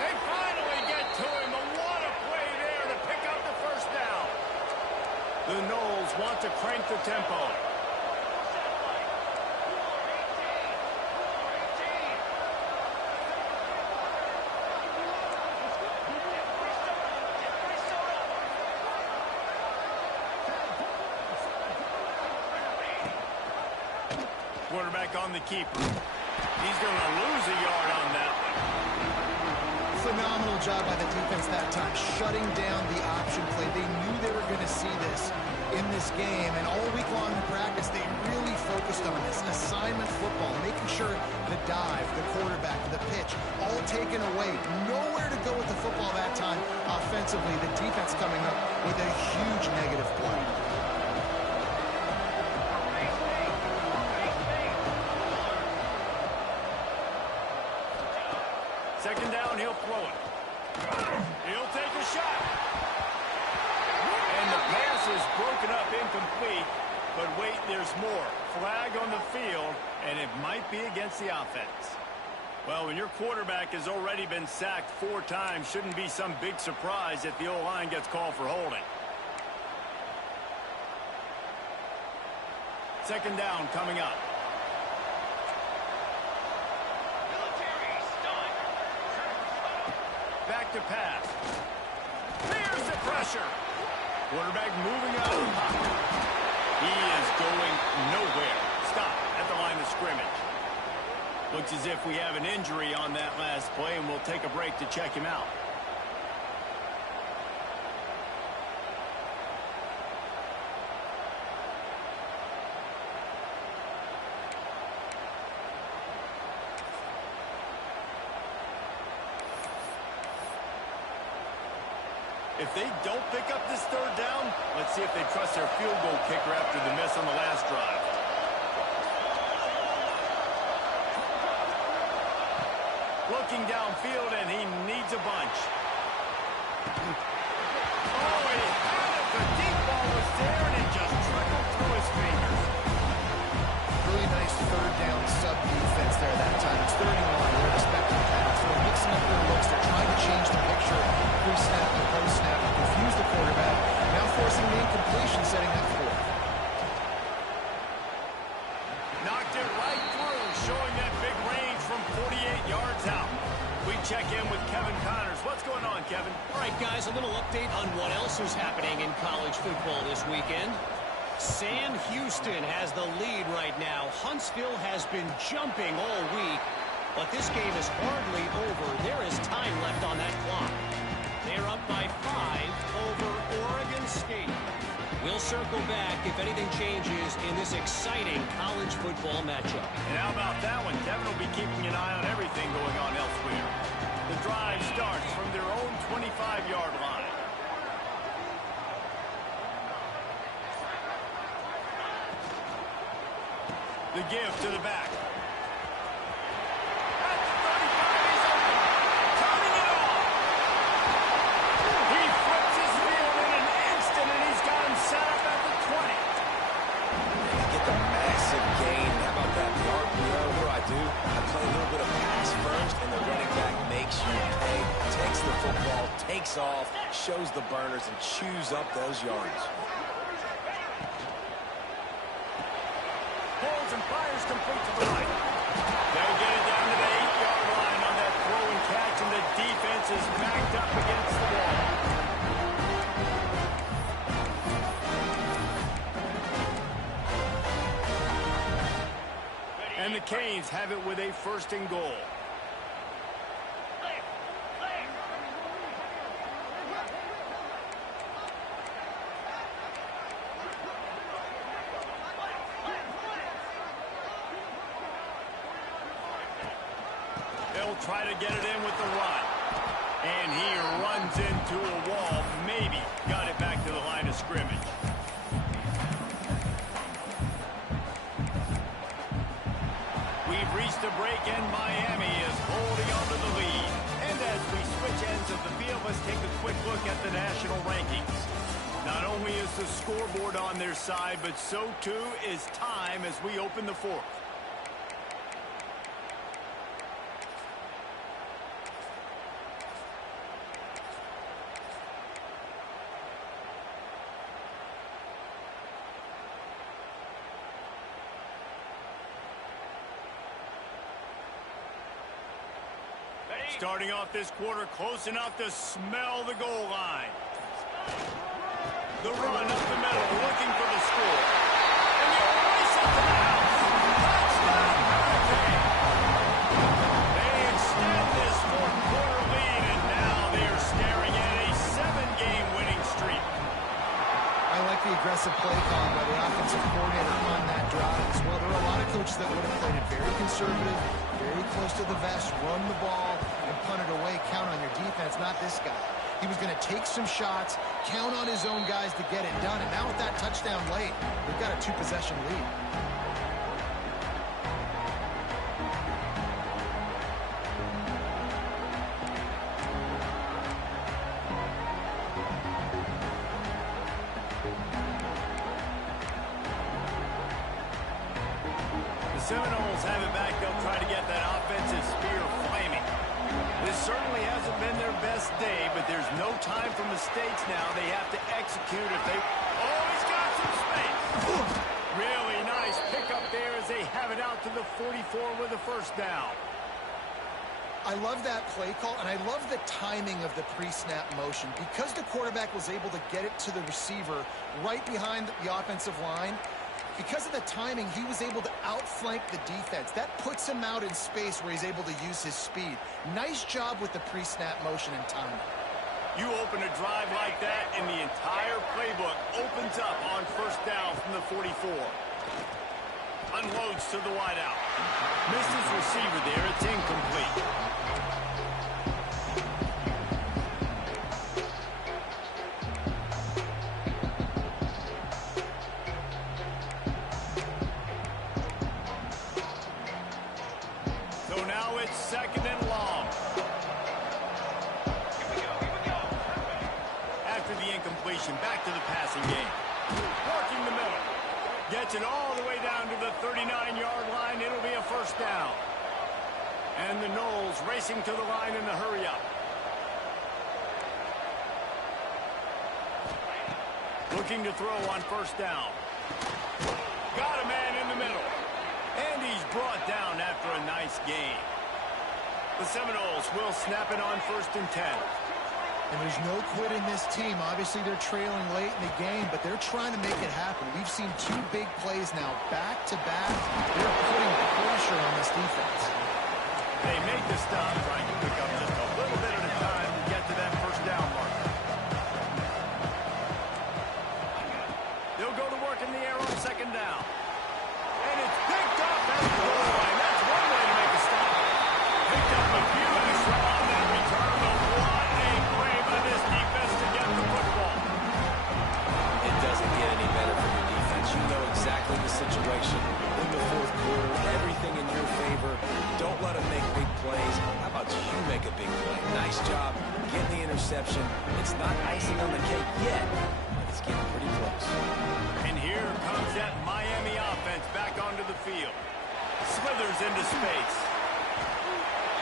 They finally get to him. And what a play there to pick up the 1st down. The Noles want to crank the tempo. Quarterback on the keeper. He's going to lose a yard on that one. Phenomenal job by the defense that time, shutting down the option play. They knew they were going to see this in this game, and all week long in practice, they really focused on this assignment football, making sure the dive, the quarterback, the pitch, all taken away. Nowhere to go with the football that time offensively. The defense coming up with a huge negative play. 2nd down, he'll throw it. He'll take a shot. And the pass is broken up incomplete. But wait, there's more. Flag on the field, and it might be against the offense. Well, when your quarterback has already been sacked 4 times, shouldn't be some big surprise if the O-line gets called for holding. 2nd down coming up. Back to pass. There's the pressure. Quarterback moving out of the pocket. He is going nowhere. Stop at the line of scrimmage. Looks as if we have an injury on that last play, and we'll take a break to check him out. If they don't pick up this third down, let's see if they trust their field goal kicker after the miss on the last drive. Looking downfield, and he needs a bunch. Oh, he had it. The deep ball was there, and it just trickled through his fingers. Really nice third down sub defense there that time. It's 30 long. They're expecting that. So they're mixing up their looks. They're trying to change the picture pre-snap and post-snap and confuse the quarterback. Now forcing the incompletion, setting up fourth. Knocked it right through, showing that big range from 48 yards out. We check in with Kevin Connors. What's going on, Kevin? All right, guys, a little update on what else is happening in college football this weekend. Sam Houston has the lead right now. Huntsville has been jumping all week, but this game is hardly over. There is time left on that clock. They're up by 5 over Oregon State. We'll circle back if anything changes in this exciting college football matchup. And how about that one? Kevin will be keeping an eye on everything going on elsewhere. The drive starts from their own 25-yard line. The give to the back. At the 35, he's open. Turning it off. He flips his field in an instant, and he's got him set up at the 20. And you get the massive gain. How about that? The RPO, what do? I play a little bit of pass first, and the running back makes you pay. Takes the football, takes off, shows the burners, and chews up those yards. Pulls and fires complete to the right. They'll get it down to the 8-yard line on that throw and catch, and the defense is backed up against the wall. And the Canes have it with a 1st and goal. They'll try to get it in with the run. And he runs into a wall. Maybe got it back to the line of scrimmage. We've reached a break, and Miami is holding on to the lead. And as we switch ends of the field, let's take a quick look at the national rankings. Not only is the scoreboard on their side, but so too is time as we open the 4th. Starting off this quarter close enough to smell the goal line. The run up the middle, looking for the score. And they'll race it to the house. Touchdown, Hurricane. They extend this 4th quarter lead, and now they are staring at a 7-game winning streak. I like the aggressive play calling by the offensive coordinator on that drive as well. There are a lot of coaches that would have played it very conservative, very close to the vest, run the ball, and punt it away, count on your defense. Not this guy. He was going to take some shots, count on his own guys to get it done. And now with that touchdown late, we've got a 2-possession lead. The Seminoles have it back. They'll try to get that offensive spear flaming. This certainly hasn't been their best day, but there's no time for mistakes now. They have to execute if they... Oh, he's got some space. Really nice pickup there as they have it out to the 44 with a 1st down. I love that play call, and I love the timing of the pre-snap motion. Because the quarterback was able to get it to the receiver right behind the offensive line, because of the timing, he was able to outflank the defense. That puts him out in space where he's able to use his speed. Nice job with the pre-snap motion and timing. You open a drive like that, and the entire playbook opens up on first down from the 44. Unloads to the wideout. Missed his receiver there. It's incomplete. So now it's second and long. After the incompletion, back to the passing game. Working the middle. Gets it all the way down to the 39-yard line. It'll be a first down. And the Knowles racing to the line in the hurry-up. Looking to throw on first down. Got a man in the middle. And he's brought down after a nice gain. The Seminoles will snap it on first and 10. And there's no quit in this team. Obviously, they're trailing late in the game, but they're trying to make it happen. We've seen two big plays now, back-to-back. They're putting pressure on this defense. They make the stop, trying to pick up just a little bit at a time to get to that first down mark. They'll go to work in the air on second down. And it's picked up at the goal line. That's one way to make a stop. Picked up a few extra on that return, but what a play by this defense to get the football. It doesn't get any better for your defense. You know exactly the situation. In the fourth quarter, everything in your favor. Don't let them make big plays. How about you make a big play? Nice job getting the interception. It's not icing on the cake yet, but it's getting pretty close. And here comes that Miami offense back onto the field. Slithers into space.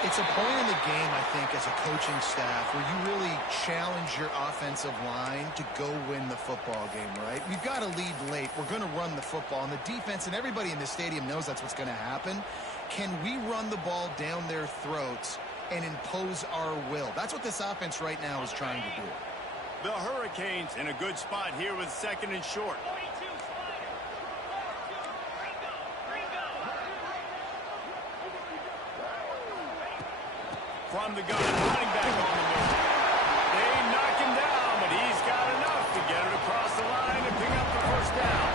It's a point in the game, I think, as a coaching staff where you really challenge your offensive line to go win the football game, right? We've got to lead late. We're going to run the football. And the defense and everybody in the stadium knows that's what's going to happen. Can we run the ball down their throats and impose our will? That's what this offense right now is trying to do. The Hurricanes in a good spot here with second and short. From the gun, running back on the move. They knock him down, but he's got enough to get it across the line and pick up the first down.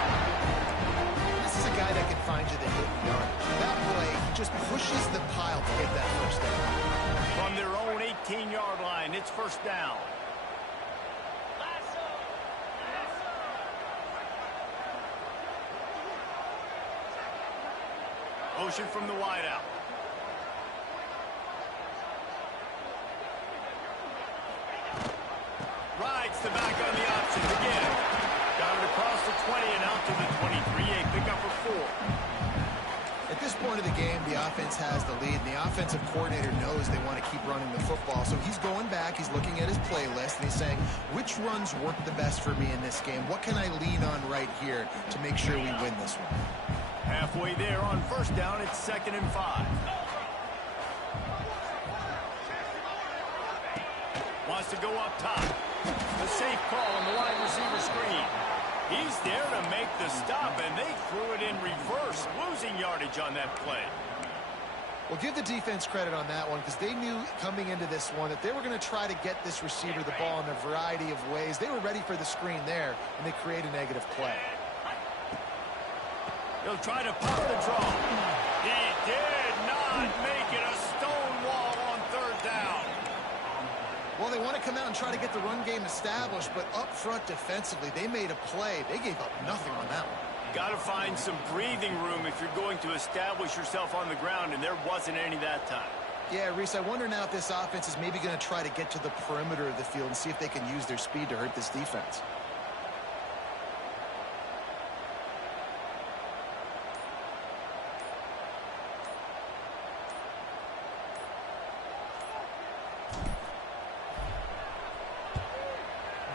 This is a guy that can find you the hidden yardage. That play just pushes the pile to get that first down. From their own 18-yard line, it's first down. Motion from the wideout. Rides the back on the option again. Got it across the 20 and out to the 23. A pickup of 4. At this point of the game, the offense has the lead, and the offensive coordinator knows they want to keep running the football. So he's going back, he's looking at his playlist, and he's saying, which runs work the best for me in this game? What can I lean on right here to make sure we win this one? Halfway there on first down, it's second and 5. Wants to go up top. The safe call on the wide receiver screen. He's there to make the stop, and they threw it in reverse, losing yardage on that play. Well, give the defense credit on that one because they knew coming into this one that they were going to try to get this receiver the ball in a variety of ways. They were ready for the screen there, and they create a negative play. He'll try to pop the draw. He did not make it. A stone wall on third down. Well, they want to come out and try to get the run game established, but up front defensively, they made a play. They gave up nothing on that one. Got to find some breathing room if you're going to establish yourself on the ground, and there wasn't any that time. Yeah, Reese, I wonder now if this offense is maybe going to try to get to the perimeter of the field and see if they can use their speed to hurt this defense.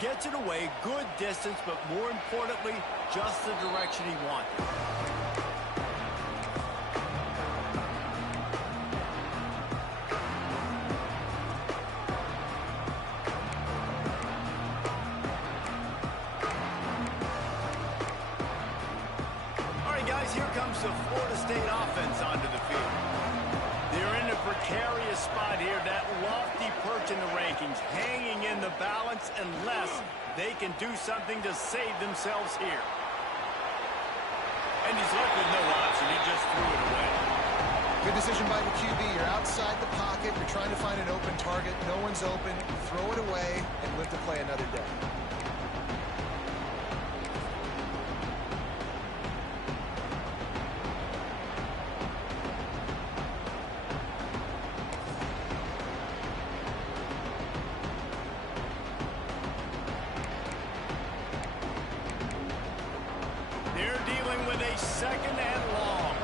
Gets it away, good distance, but more importantly, just the direction he wanted. State offense onto the field. They're in a precarious spot here, that lofty perch in the rankings, hanging in the balance unless they can do something to save themselves here. And he's left with no option. He just threw it away. Good decision by the QB. You're outside the pocket. You're trying to find an open target. No one's open. Throw it away and live to play another day. They're dealing with a second and long.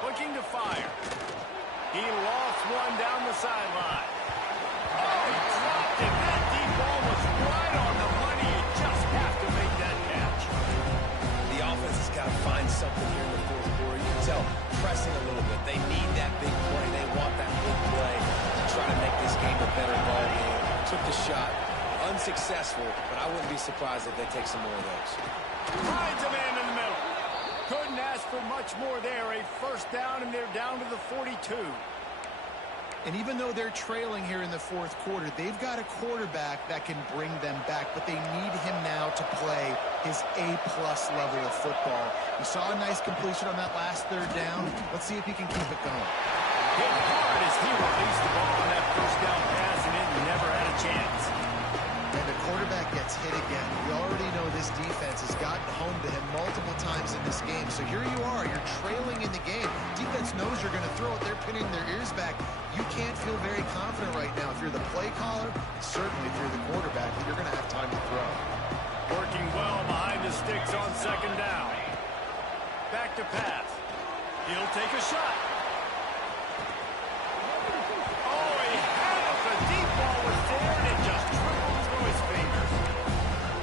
Looking to fire. He lost one down the sideline. Oh, he dropped it. That deep ball was right on the money. You just have to make that catch. The offense has got to find something here in the fourth quarter. You can tell pressing a little bit. They need that big play. They want that big play to try to make this game a better ball game. Took the shot. Unsuccessful, but I wouldn't be surprised if they take some more of those. Finds a man in the middle. Couldn't ask for much more there. A first down, and they're down to the 42. And even though they're trailing here in the fourth quarter, they've got a quarterback that can bring them back, but they need him now to play his A-plus level of football. We saw a nice completion on that last third down. Let's see if he can keep it going. Hit hard as he released the ball on that first down pass, and it never had a chance. And the quarterback gets hit again. We already know this defense has gotten home to him multiple times in this game. So here you are. You're trailing in the game. Defense knows you're going to throw it. They're pinning their ears back. You can't feel very confident right now. If you're the play caller, certainly if you're the quarterback, you're going to have time to throw. Working well behind the sticks on second down. Back to pass. He'll take a shot. Oh, he had it. The deep ball was there, and it just trickled through his fingers.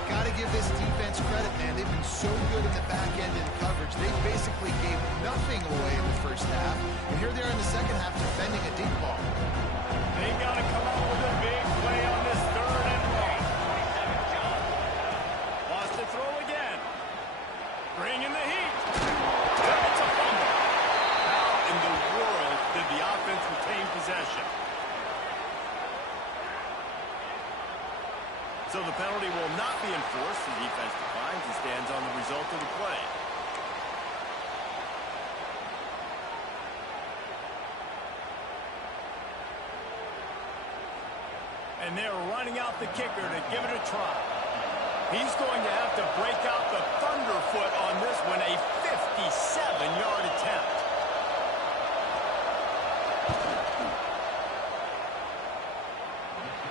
Got to give this defense credit, man. They've been so good in the back end in coverage. They basically gave nothing away in the first half. And here they are in the second half defending a deep ball. They got to come out with a big play on this third and long. Wants to throw again. Bring in the heat. That's a fumble. How in the world did the offense retain possession? So the penalty will not be enforced. The defense declines and stands on the result of the play. And they're running out the kicker to give it a try. He's going to have to break out the thunderfoot on this one, a 57-yard attempt.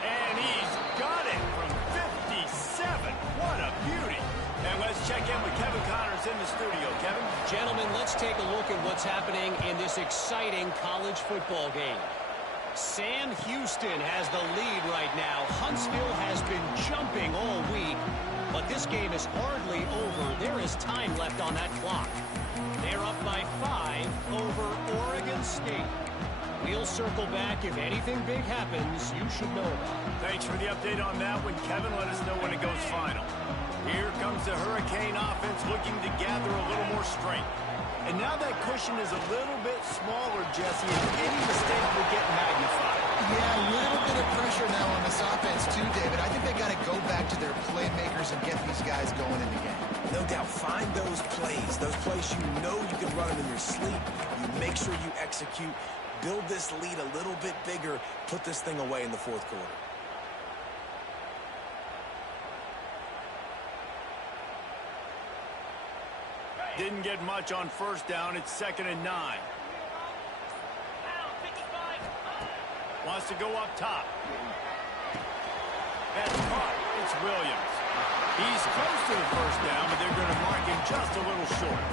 And he's got it from 57. What a beauty. And let's check in with Kevin Connors in the studio. Kevin? Gentlemen, let's take a look at what's happening in this exciting college football game. Sam Houston has the lead right now. Huntsville has been jumping all week, but this game is hardly over. There is time left on that clock. They're up by 5 over Oregon State. We'll circle back. If anything big happens, you should know about it. Thanks for the update on that one, Kevin. Let us know when it goes final. Here comes the Hurricane offense looking to gather a little more strength. And now that cushion is a little bit smaller, Jesse, and any mistake will get magnified. Yeah, a little bit of pressure now on this offense too, David. I think they got to go back to their playmakers and get these guys going in the game. No doubt, find those plays you know you can run them in your sleep. You make sure you execute, build this lead a little bit bigger, put this thing away in the fourth quarter. Didn't get much on first down. It's 2nd and 9. Wants to go up top. That's caught. It's Williams. He's close to the first down, but they're going to mark him just a little short.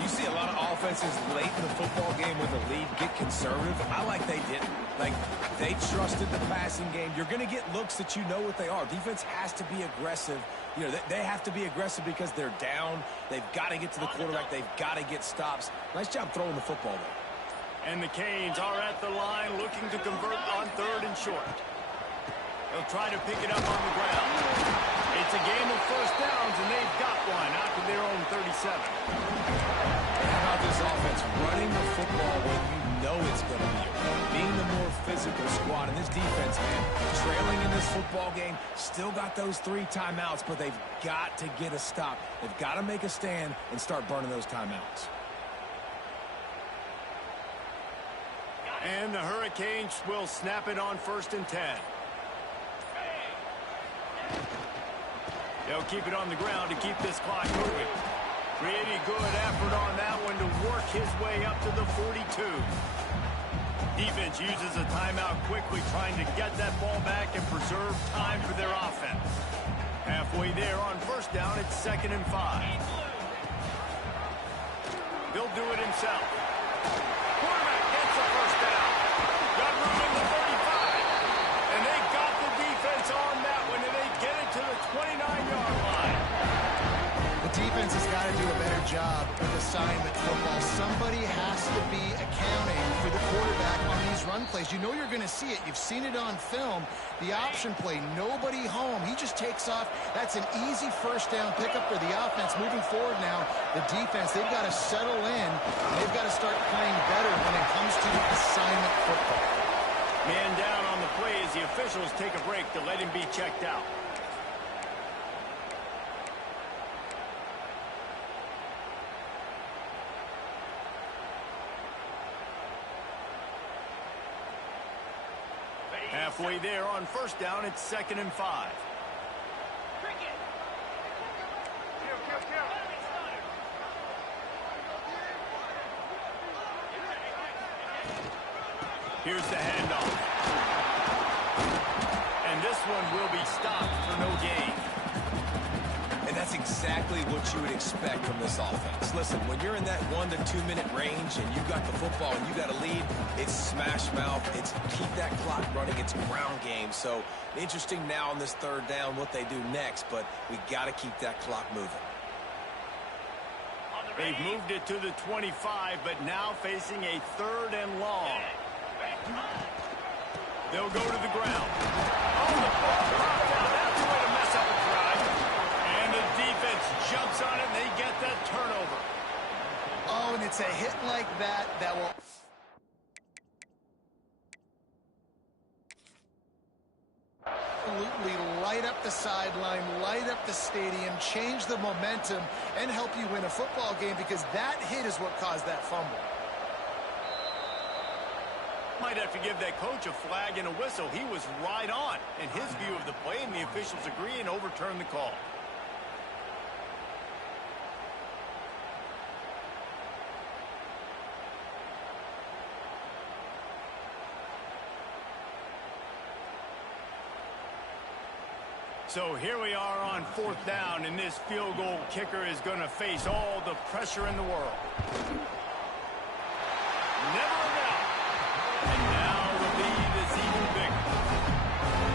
You see a lot of offenses late in the football game with a lead get conservative. I like they didn't. Like, they trusted the passing game. You're going to get looks that you know what they are. Defense has to be aggressive. You know, they have to be aggressive because they're down. They've got to get to the quarterback. They've got to get stops. Nice job throwing the football, though. And the Canes are at the line looking to convert on 3rd and short. They'll try to pick it up on the ground. It's a game of first downs, and they've got one out to their own 37. How about this offense running the football when you know it's going to be being the more physical squad? And this defense, man, trailing in this football game, still got those 3 timeouts, but they've got to get a stop. They've got to make a stand and start burning those timeouts. And the Hurricanes will snap it on 1st and 10. They'll keep it on the ground to keep this clock moving. Pretty good effort on that one to work his way up to the 42. Defense uses a timeout quickly, trying to get that ball back and preserve time for their offense. Halfway there on 1st down, it's 2nd and 5. He'll do it himself. Quarterback gets the 1st down. Got room in the 35. And they got the defense on that one, and they get it to the 29-yard line. The defense has got to do a better job with assignment football. Somebody has to be accounting for the quarterback on these run plays. You know you're going to see it. You've seen it on film. The option play, nobody home. He just takes off. That's an easy 1st down pickup for the offense. Moving forward now, the defense, they've got to settle in. They've got to start playing better when it comes to assignment football. Man down on the play as the officials take a break to let him be checked out. Halfway there on 1st down, it's 2nd and 5. Here's the handoff. And this one will be stopped for no gain. And that's exactly what you would expect from this offense. Listen, when you're in that 1 to 2 minute range and you got the football and you got a lead, it's smash mouth, it's keep that clock running, it's ground game. So interesting now on this 3rd down what they do next, but we got to keep that clock moving. They've moved it to the 25, but now facing a 3rd and long. They'll go to the ground. Oh, the ball popped out. That's the way to mess up a drive. And the defense jumps on it, and they get that turnover. Oh, and it's a hit like that that will absolutely light up the sideline, light up the stadium, change the momentum, and help you win a football game, because that hit is what caused that fumble. Might have to give that coach a flag and a whistle. He was right on in his view of the play, and the officials agree and overturn the call. So here we are on 4th down, and this field goal kicker is going to face all the pressure in the world. Never a doubt. And now the lead is even bigger.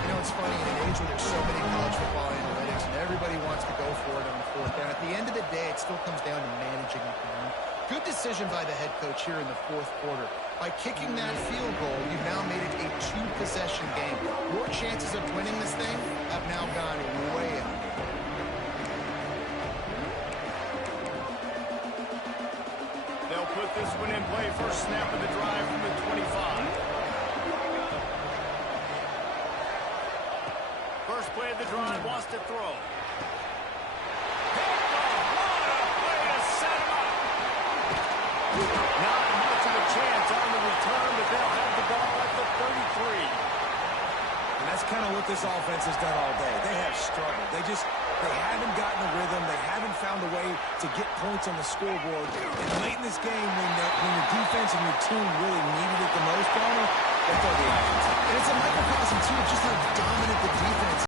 You know, it's funny, in an age where there's so many college football analytics and everybody wants to go for it on 4th down, at the end of the day, it still comes down to managing the game. Good decision by the head coach here in the 4th quarter. By kicking that field goal, you've now made it a 2-possession game. Your chances of winning this thing have now gone way up. They'll put this one in play. First snap of the drive from the 25. First play of the drive, wants to throw. Not much of a chance on the return, but they'll have the ball at the 33. And that's kind of what this offense has done all day. They have struggled. They haven't gotten the rhythm. They haven't found a way to get points on the scoreboard. And late in this game, when your defense and your team really needed it the most, Donald, they throw the offense. And it's a microcosm, too, of just how dominant the defense